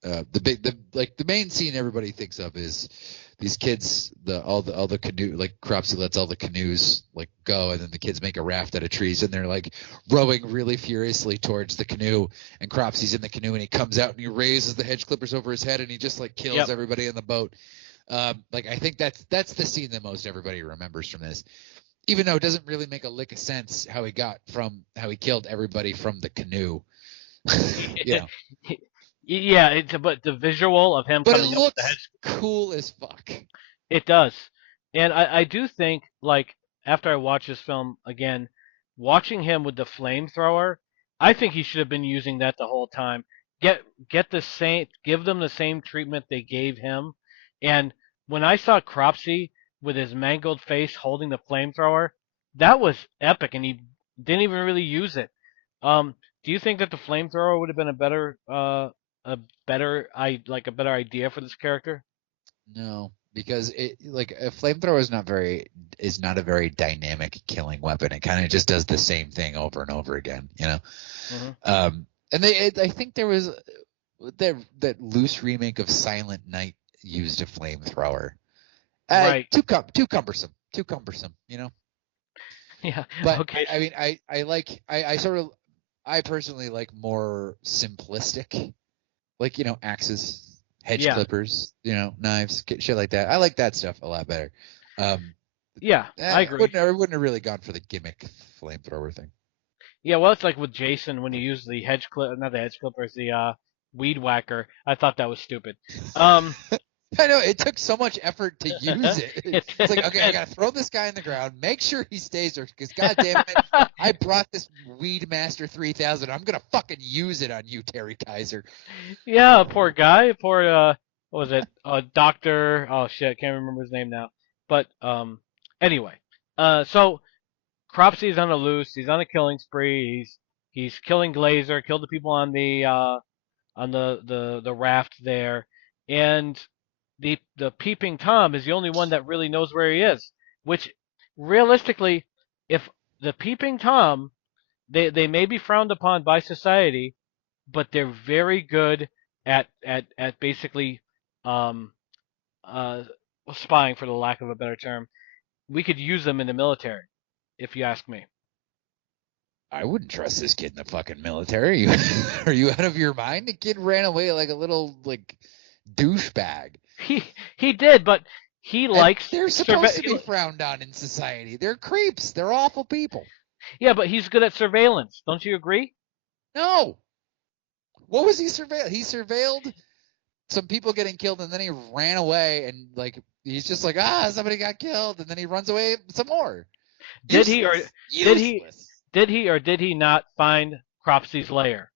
the main scene everybody thinks of is these kids, all the canoe, like Cropsy lets all the canoes like go, and then the kids make a raft out of trees, and they're like rowing really furiously towards the canoe, and Cropsy's in the canoe, and he comes out and he raises the hedge clippers over his head, and he just like kills everybody in the boat. Like I think that's the scene that most everybody remembers from this, even though it doesn't really make a lick of sense how he killed everybody from the canoe. Yeah. Yeah, but the visual of him But coming it up with the looks hedge, cool as fuck. it does. And I do think, like, after I watch this film again, watching him with the flamethrower, I think he should have been using that the whole time. Get give them the same treatment they gave him. And when I saw Cropsy with his mangled face holding the flamethrower, that was epic, and he didn't even really use it. Um, do you think that the flamethrower would have been a better idea for this character? No, because it like a flamethrower is not a very dynamic killing weapon. It kind of just does the same thing over and over again, Mm-hmm. And I think there was that loose remake of Silent Night used a flamethrower. Right. Too cumbersome. Too cumbersome. Yeah. But Okay. I mean, I personally like more simplistic, like axes, hedge Yeah. clippers, knives, shit like that. I like that stuff a lot better. Yeah. I agree. I wouldn't have really gone for the gimmick flamethrower thing. Yeah. Well, it's like with Jason when he used the not the hedge clippers, the weed whacker. I thought that was stupid. Um. I know it took so much effort to use it. it, It's like, okay, I gotta throw this guy in the ground, make sure he stays there, because goddamn it, I brought this Weed Master 3000. I'm gonna fucking use it on you, Terry Kaiser. yeah. Poor guy. Poor what was it? Doctor. Oh shit, I can't remember his name now. But anyway. So Cropsy's on the loose. He's on a killing spree. He's killing Glazer. Killed the people on the raft there, and the peeping Tom is the only one that really knows where he is. Which realistically, if the peeping Tom, they may be frowned upon by society, but they're very good at basically um uh spying, for the lack of a better term. We could use them in the military, if you ask me. I wouldn't trust this kid in the fucking military. Are you out of your mind? The kid ran away like a little like douchebag. He did, but he And likes they're supposed to be frowned on in society. They're creeps. They're awful people. Yeah, but he's good at surveillance. Don't you agree? No. What was he surveilled? He surveilled some people getting killed, and then he ran away, and like he's just like, somebody got killed, and then he runs away some more. Did he or Useless. did he not find Cropsy's lair?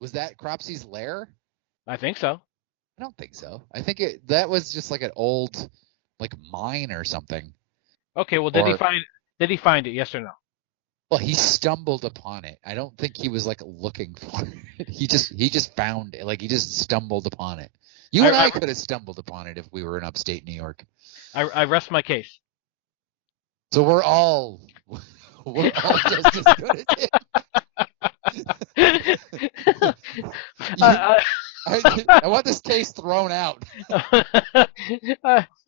Was that Cropsy's lair? I think so. I don't think so. I think that was just like an old like mine or something. Okay, well, Or did he find it? Yes or no? well, he stumbled upon it. I don't think he was like looking for it. He just found it. Like he just stumbled upon it. You and I could have stumbled upon it if we were in upstate New York. I rest my case. So we're all just as good at it. I want this case thrown out.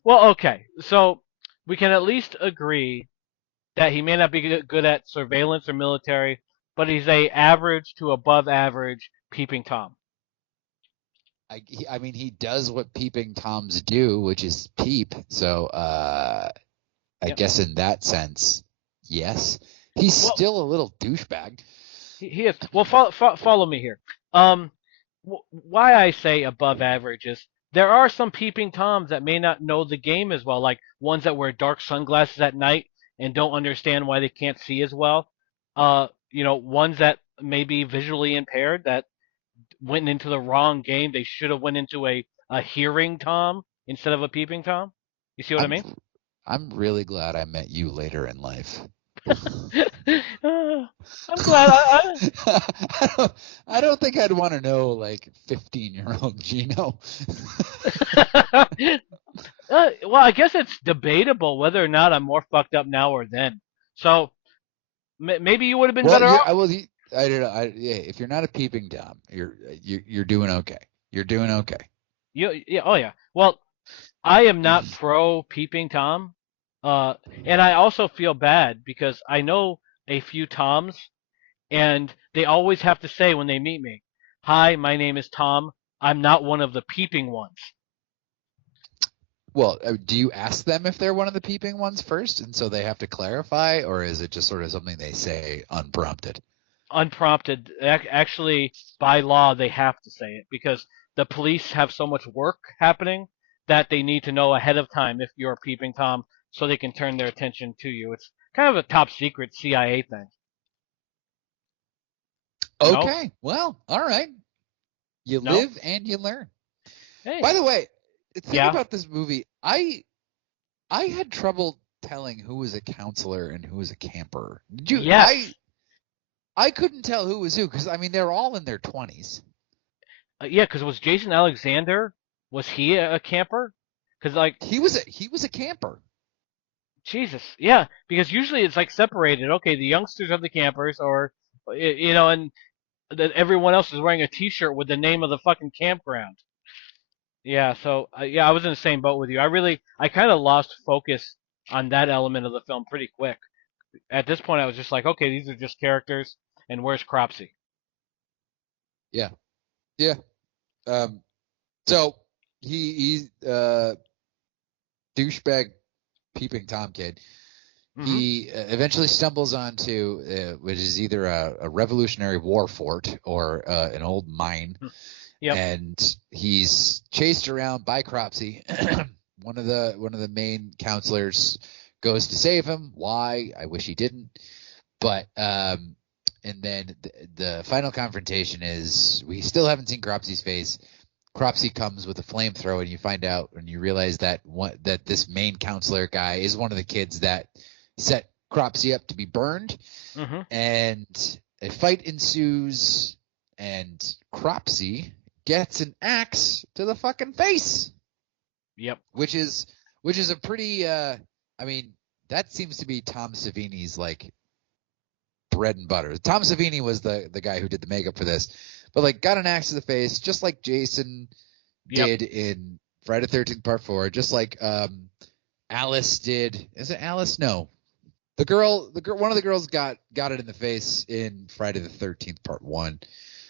Well, okay. So we can at least agree that he may not be good at surveillance or military, but he's a average to above average peeping Tom. I mean, he does what peeping toms do, which is peep. So I Yep. guess in that sense, yes, he's Well, still a little douchebag. he is. Well, follow me here. Why I say above average is there are some peeping toms that may not know the game as well, like ones that wear dark sunglasses at night and don't understand why they can't see as well. Ones that may be visually impaired that went into the wrong game. They should have went into a hearing tom instead of a peeping tom. You see what I I'm mean? I'm really glad I met you later in life. I'm glad. I don't think I'd want to know like 15-year-old Geno. Well, I guess it's debatable whether or not I'm more fucked up now or then. So maybe you would have been Well, better off. I don't know. Yeah, if you're not a peeping tom, you're doing okay. You're doing okay. Yeah, oh yeah. Well, I am not pro peeping tom, and I also feel bad because I know a few toms, and they always have to say when they meet me, "Hi, my name is Tom. I'm not one of the peeping ones." Well, do you ask them if they're one of the peeping ones first, and so they have to clarify, or is it just sort of something they say unprompted? Unprompted. Actually, by law, they have to say it because the police have so much work happening that they need to know ahead of time if you're a peeping tom so they can turn their attention to you. It's kind of a top secret CIA thing, you know? Okay. Well, all right. You No? live and you learn. Hey. By the way, the thing Yeah. about this movie, I had trouble telling who was a counselor and who was a camper. Did you? Yes. I couldn't tell who was who because I mean they're all in their 20s. Yeah, because was Jason Alexander, was he a camper? Because, like, He was a camper. Jesus, yeah, because usually it's like separated. Okay, the youngsters are the campers, or and that everyone else is wearing a T-shirt with the name of the fucking campground. Yeah, so yeah, I was in the same boat with you. I kind of lost focus on that element of the film pretty quick. At this point, I was just like, okay, these are just characters, and where's Cropsy? Yeah. Yeah. So he's douchebag peeping Tom kid. Mm-hmm. He eventually stumbles onto which is either a Revolutionary War fort or an old mine, Yep. and he's chased around by Cropsy. one of the main counselors goes to save him. Why? I wish he didn't. But and then the final confrontation is we still haven't seen Cropsy's face. Cropsy comes with a flamethrower, and you find out and you realize that this main counselor guy is one of the kids that set Cropsy up to be burned. Mm-hmm. And a fight ensues, and Cropsy gets an axe to the fucking face. Yep. Which is a pretty I mean, that seems to be Tom Savini's like bread and butter. Tom Savini was the guy who did the makeup for this. But like got an axe to the face, just like Jason did in Friday the 13th Part 4, just like Alice did. Is it Alice? No. The girl, one of the girls got it in the face in Friday the 13th Part 1.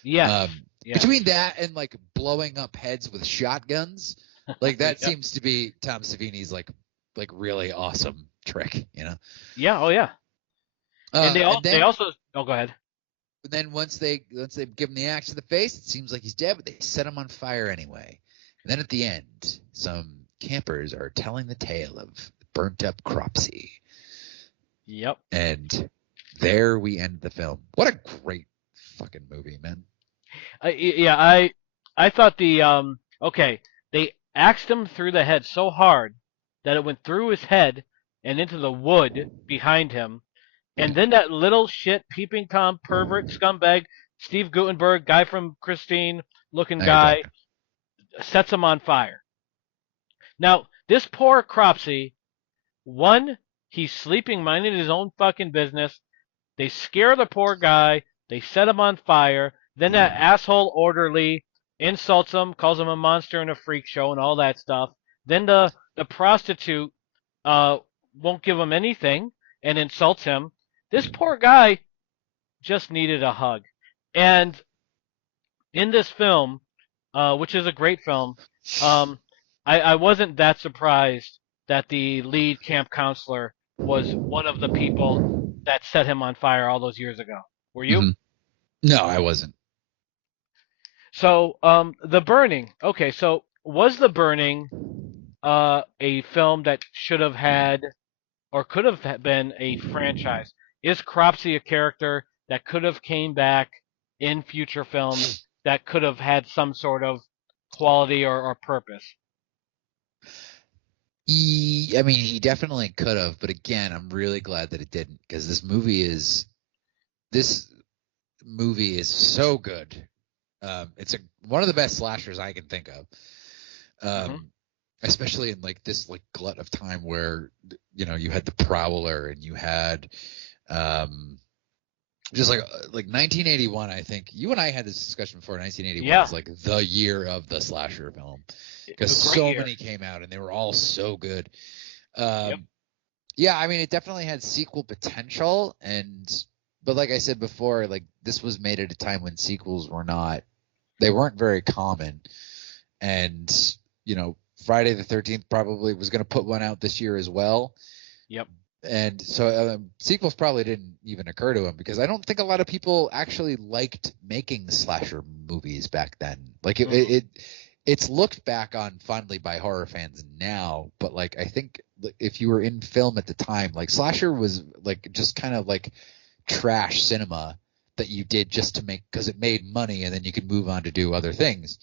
Yes. Yes. Between that and like blowing up heads with shotguns, like that Yep. seems to be Tom Savini's like really awesome trick, you know? Yeah. Oh yeah. And they then, also. Oh, go ahead. then once they've given the axe to the face, it seems like he's dead, but they set him on fire anyway. And then at the end, some campers are telling the tale of burnt up Cropsy. Yep. And there we end the film. What a great fucking movie, man. I thought they axed him through the head so hard that it went through his head and into the wood behind him, and then that little shit peeping tom pervert scumbag Steve Guttenberg guy from Christine looking guy sets him on fire. Now this poor Cropsy, one, he's sleeping minding his own fucking business. They scare the poor guy. They set him on fire. Then that asshole orderly insults him, calls him a monster and a freak show and all that stuff. Then the prostitute won't give him anything and insults him. This poor guy just needed a hug. And in this film, which is a great film. Um, I wasn't that surprised that the lead camp counselor was one of the people that set him on fire all those years ago. Were you? Hmm. No, I wasn't. So, The Burning. Okay, so was The Burning a film that should have had or could have been a franchise? Is Cropsey a character that could have came back in future films that could have had some sort of quality or purpose? I mean, he definitely could have, but again, I'm really glad that it didn't because this movie is so good. It's one of the best slashers I can think of. Hmm. Especially in like this like glut of time where you had the Prowler and you had um just like 1981. I think you and I had this discussion before. 1981 Yeah, is like the year of the slasher film because a great so year. many came out and they were all so good. Yep. um yeah, I mean, it definitely had sequel potential, but like I said before, like this was made at a time when sequels weren't very common. And Friday the 13th probably was going to put one out this year as well. Yep. And so sequels probably didn't even occur to him because I don't think a lot of people actually liked making slasher movies back then. Like it's looked back on fondly by horror fans now, but like I think if you were in film at the time, like slasher was like just kind of like trash cinema that you did just to make because it made money and then you could move on to do other things.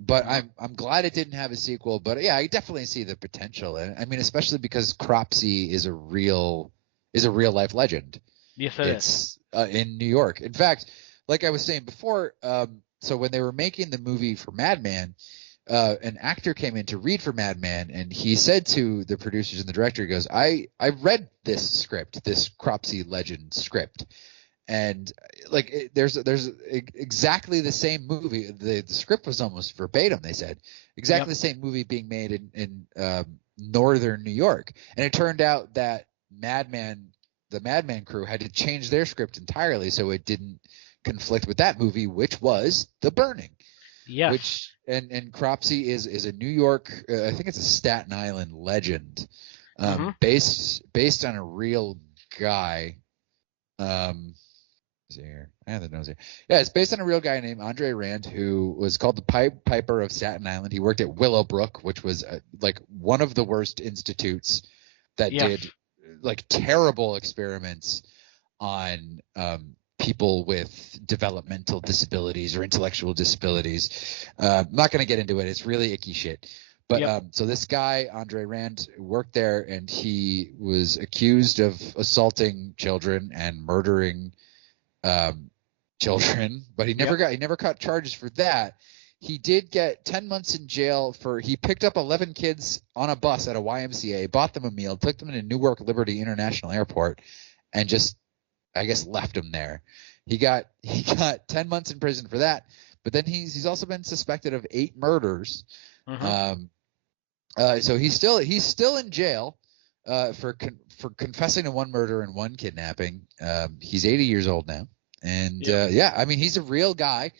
But Hmm. I'm glad it didn't have a sequel. But yeah, I definitely see the potential. And I mean, especially because Cropsey is a real life legend. Yes, it is. It's in New York. In fact, like I was saying before, so when they were making the movie for Madman, an actor came in to read for Madman, and he said to the producers and the director, he goes, I read this script, this Cropsey legend script, and like there's exactly the same movie. The script was almost verbatim. They said Yep. exactly the same movie being made in northern New York, and it turned out that the Madman crew had to change their script entirely so it didn't conflict with that movie, which was The Burning. Yes. Which and Cropsey is a New York, I think it's a Staten Island legend, Hmm. based on a real guy. Um, here. I have the nose here. Yeah, it's based on a real guy named Andre Rand, who was called the Piper of Staten Island. He worked at Willowbrook, which was like one of the worst institutes that Yes. did like terrible experiments on people with developmental disabilities or intellectual disabilities. I'm not going to get into it. It's really icky shit. But Yep. so this guy, Andre Rand, worked there, and he was accused of assaulting children and murdering children, but Yep. he never caught charges for that. He did get 10 months in jail for he picked up 11 kids on a bus at a YMCA, bought them a meal, took them to Newark Liberty International Airport, and just I guess left them there. He got 10 months in prison for that, but then he's also been suspected of 8 murders. Hmm. Um, so he's still in jail for confessing to 1 murder and 1 kidnapping. He's 80 years old now. And Yep. yeah, I mean, he's a real guy,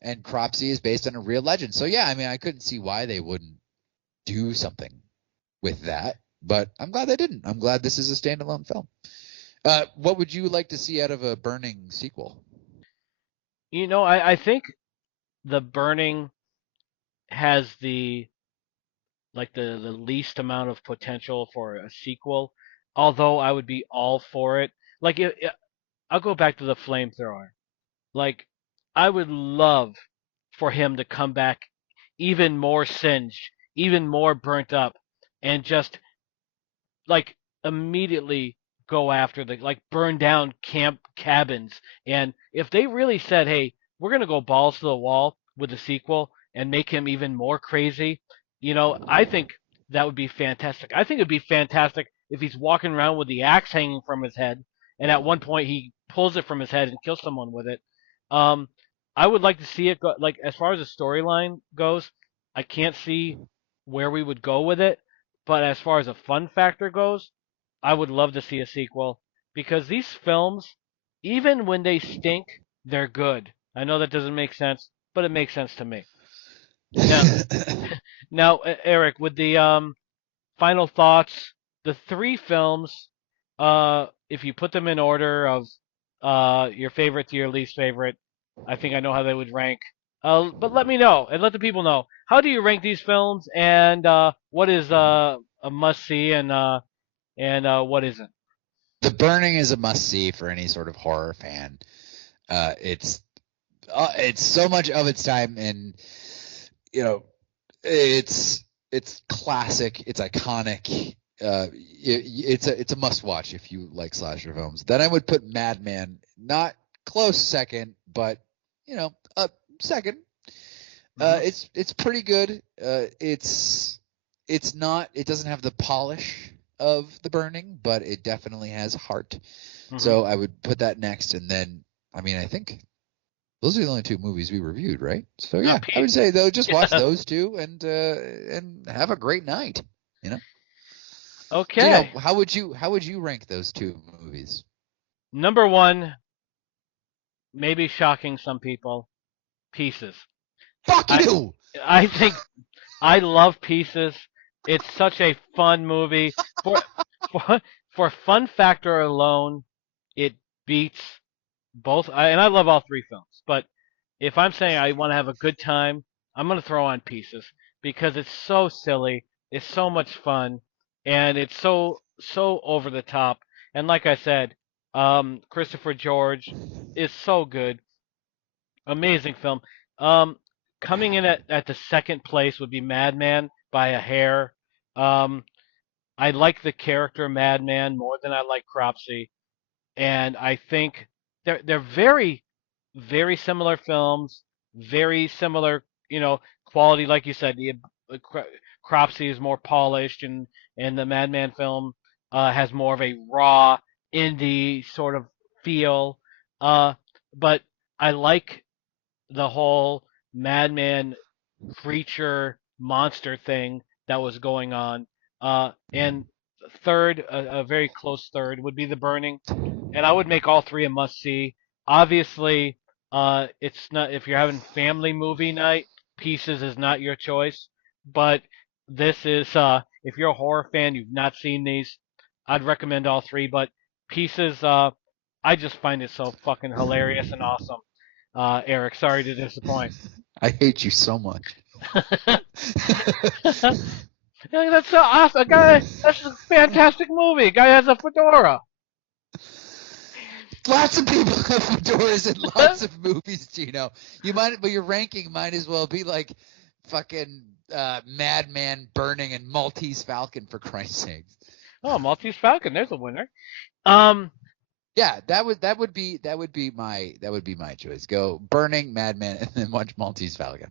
and Cropsey is based on a real legend. So yeah, I mean, I couldn't see why they wouldn't do something with that, but I'm glad they didn't. I'm glad this is a standalone film. What would you like to see out of a Burning sequel? I think The Burning has the least amount of potential for a sequel, although I would be all for it. Like I'll go back to the flamethrower. Like I would love for him to come back even more singed, even more burnt up, and just like immediately go after the like burn down camp cabins. And if they really said, "Hey, we're gonna go balls to the wall with the sequel and make him even more crazy," I think that would be fantastic. I think it'd be fantastic if he's walking around with the axe hanging from his head, and at one point he pulls it from his head and kills someone with it. Um, I would like to see it go like as far as the storyline goes. I can't see where we would go with it, but as far as a fun factor goes, I would love to see a sequel because these films, even when they stink, they're good. I know that doesn't make sense, but it makes sense to me. Now, now, Eric, with the final thoughts, the three films, if you put them in order of your favorite to your least favorite, I think I know how they would rank. But let me know and let the people know. How do you rank these films, and what is a must see, and what isn't? The Burning is a must see for any sort of horror fan. It's so much of its time, and you know, it's classic, it's iconic. It's a must watch if you like slasher films. Then I would put Madman, not close second, but second. It's pretty good. It doesn't have the polish of The Burning, but it definitely has heart. So I would put that next, and then I think those are the only two movies we reviewed, right? So yeah, I would say though, just watch those two and have a great night. Okay. How would you rank those two movies? Number one, maybe shocking some people, Pieces. Fuck you! I think I love Pieces. It's such a fun movie. For fun factor alone, it beats both. And I love all three films. But if I'm saying I want to have a good time, I'm going to throw on Pieces because it's so silly. It's so much fun. And it's so over the top. And like I said, Christopher George is so good. Amazing film. Coming in at the second place would be Madman by a hair. I like the character Madman more than I like Cropsey, and I think they're very, very similar films, very similar, quality. Like you said, the Cropsey is more polished, and the Madman film has more of a raw indie sort of feel. But I like the whole Madman creature monster thing that was going on. And third, a very close third, would be The Burning, and I would make all three a must see. Obviously, it's not, if you're having family movie night, Pieces is not your choice. But this is, if you're a horror fan, you've not seen these, I'd recommend all three. But Pieces, I just find it so fucking hilarious and awesome. Eric, sorry to disappoint. I hate you so much. That's so awesome. That's a fantastic movie. Guy has a fedora. Lots of people have fedoras in lots of movies, Geno. But your ranking might as well be like fucking Madman, Burning, and Maltese Falcon, for Christ's sakes. Oh, Maltese Falcon, there's a winner. Yeah, that would be my choice. Go Burning, Madman, and then watch Maltese Falcon.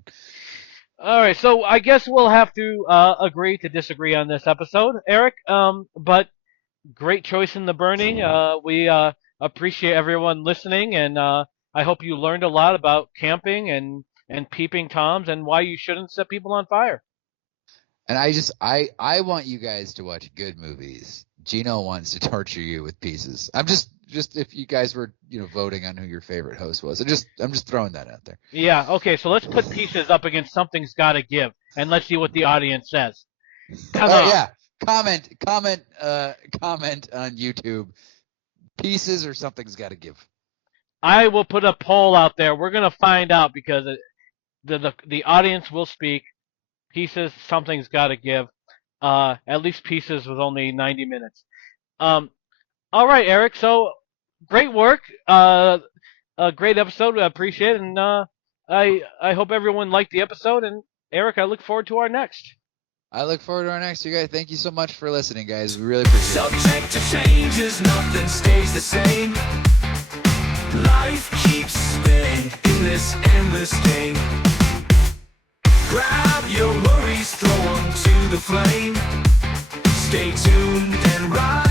All right, so I guess we'll have to agree to disagree on this episode, Eric. But great choice in The Burning. We appreciate everyone listening, and I hope you learned a lot about camping and peeping toms and why you shouldn't set people on fire. And I want you guys to watch good movies. Geno wants to torture you with Pieces. I'm just if you guys were voting on who your favorite host was, I'm just throwing that out there. Yeah. Okay. So let's put Pieces up against Something's Gotta Give, and let's see what the audience says. Come on. Yeah. Comment on YouTube. Pieces or Something's Gotta Give. I will put a poll out there. We're gonna find out because the audience will speak. Pieces, Something's Gotta Give. At least Pieces was only 90 minutes. All right, Eric. So great work. A great episode. I appreciate it, and I hope everyone liked the episode. And Eric, I look forward to our next. I look forward to our next. You guys, thank you so much for listening, guys. We really appreciate it. Subject to changes, nothing stays the same. Life keeps spinning in this endless game. Grab your worries, throw them to the flame. Stay tuned and ride.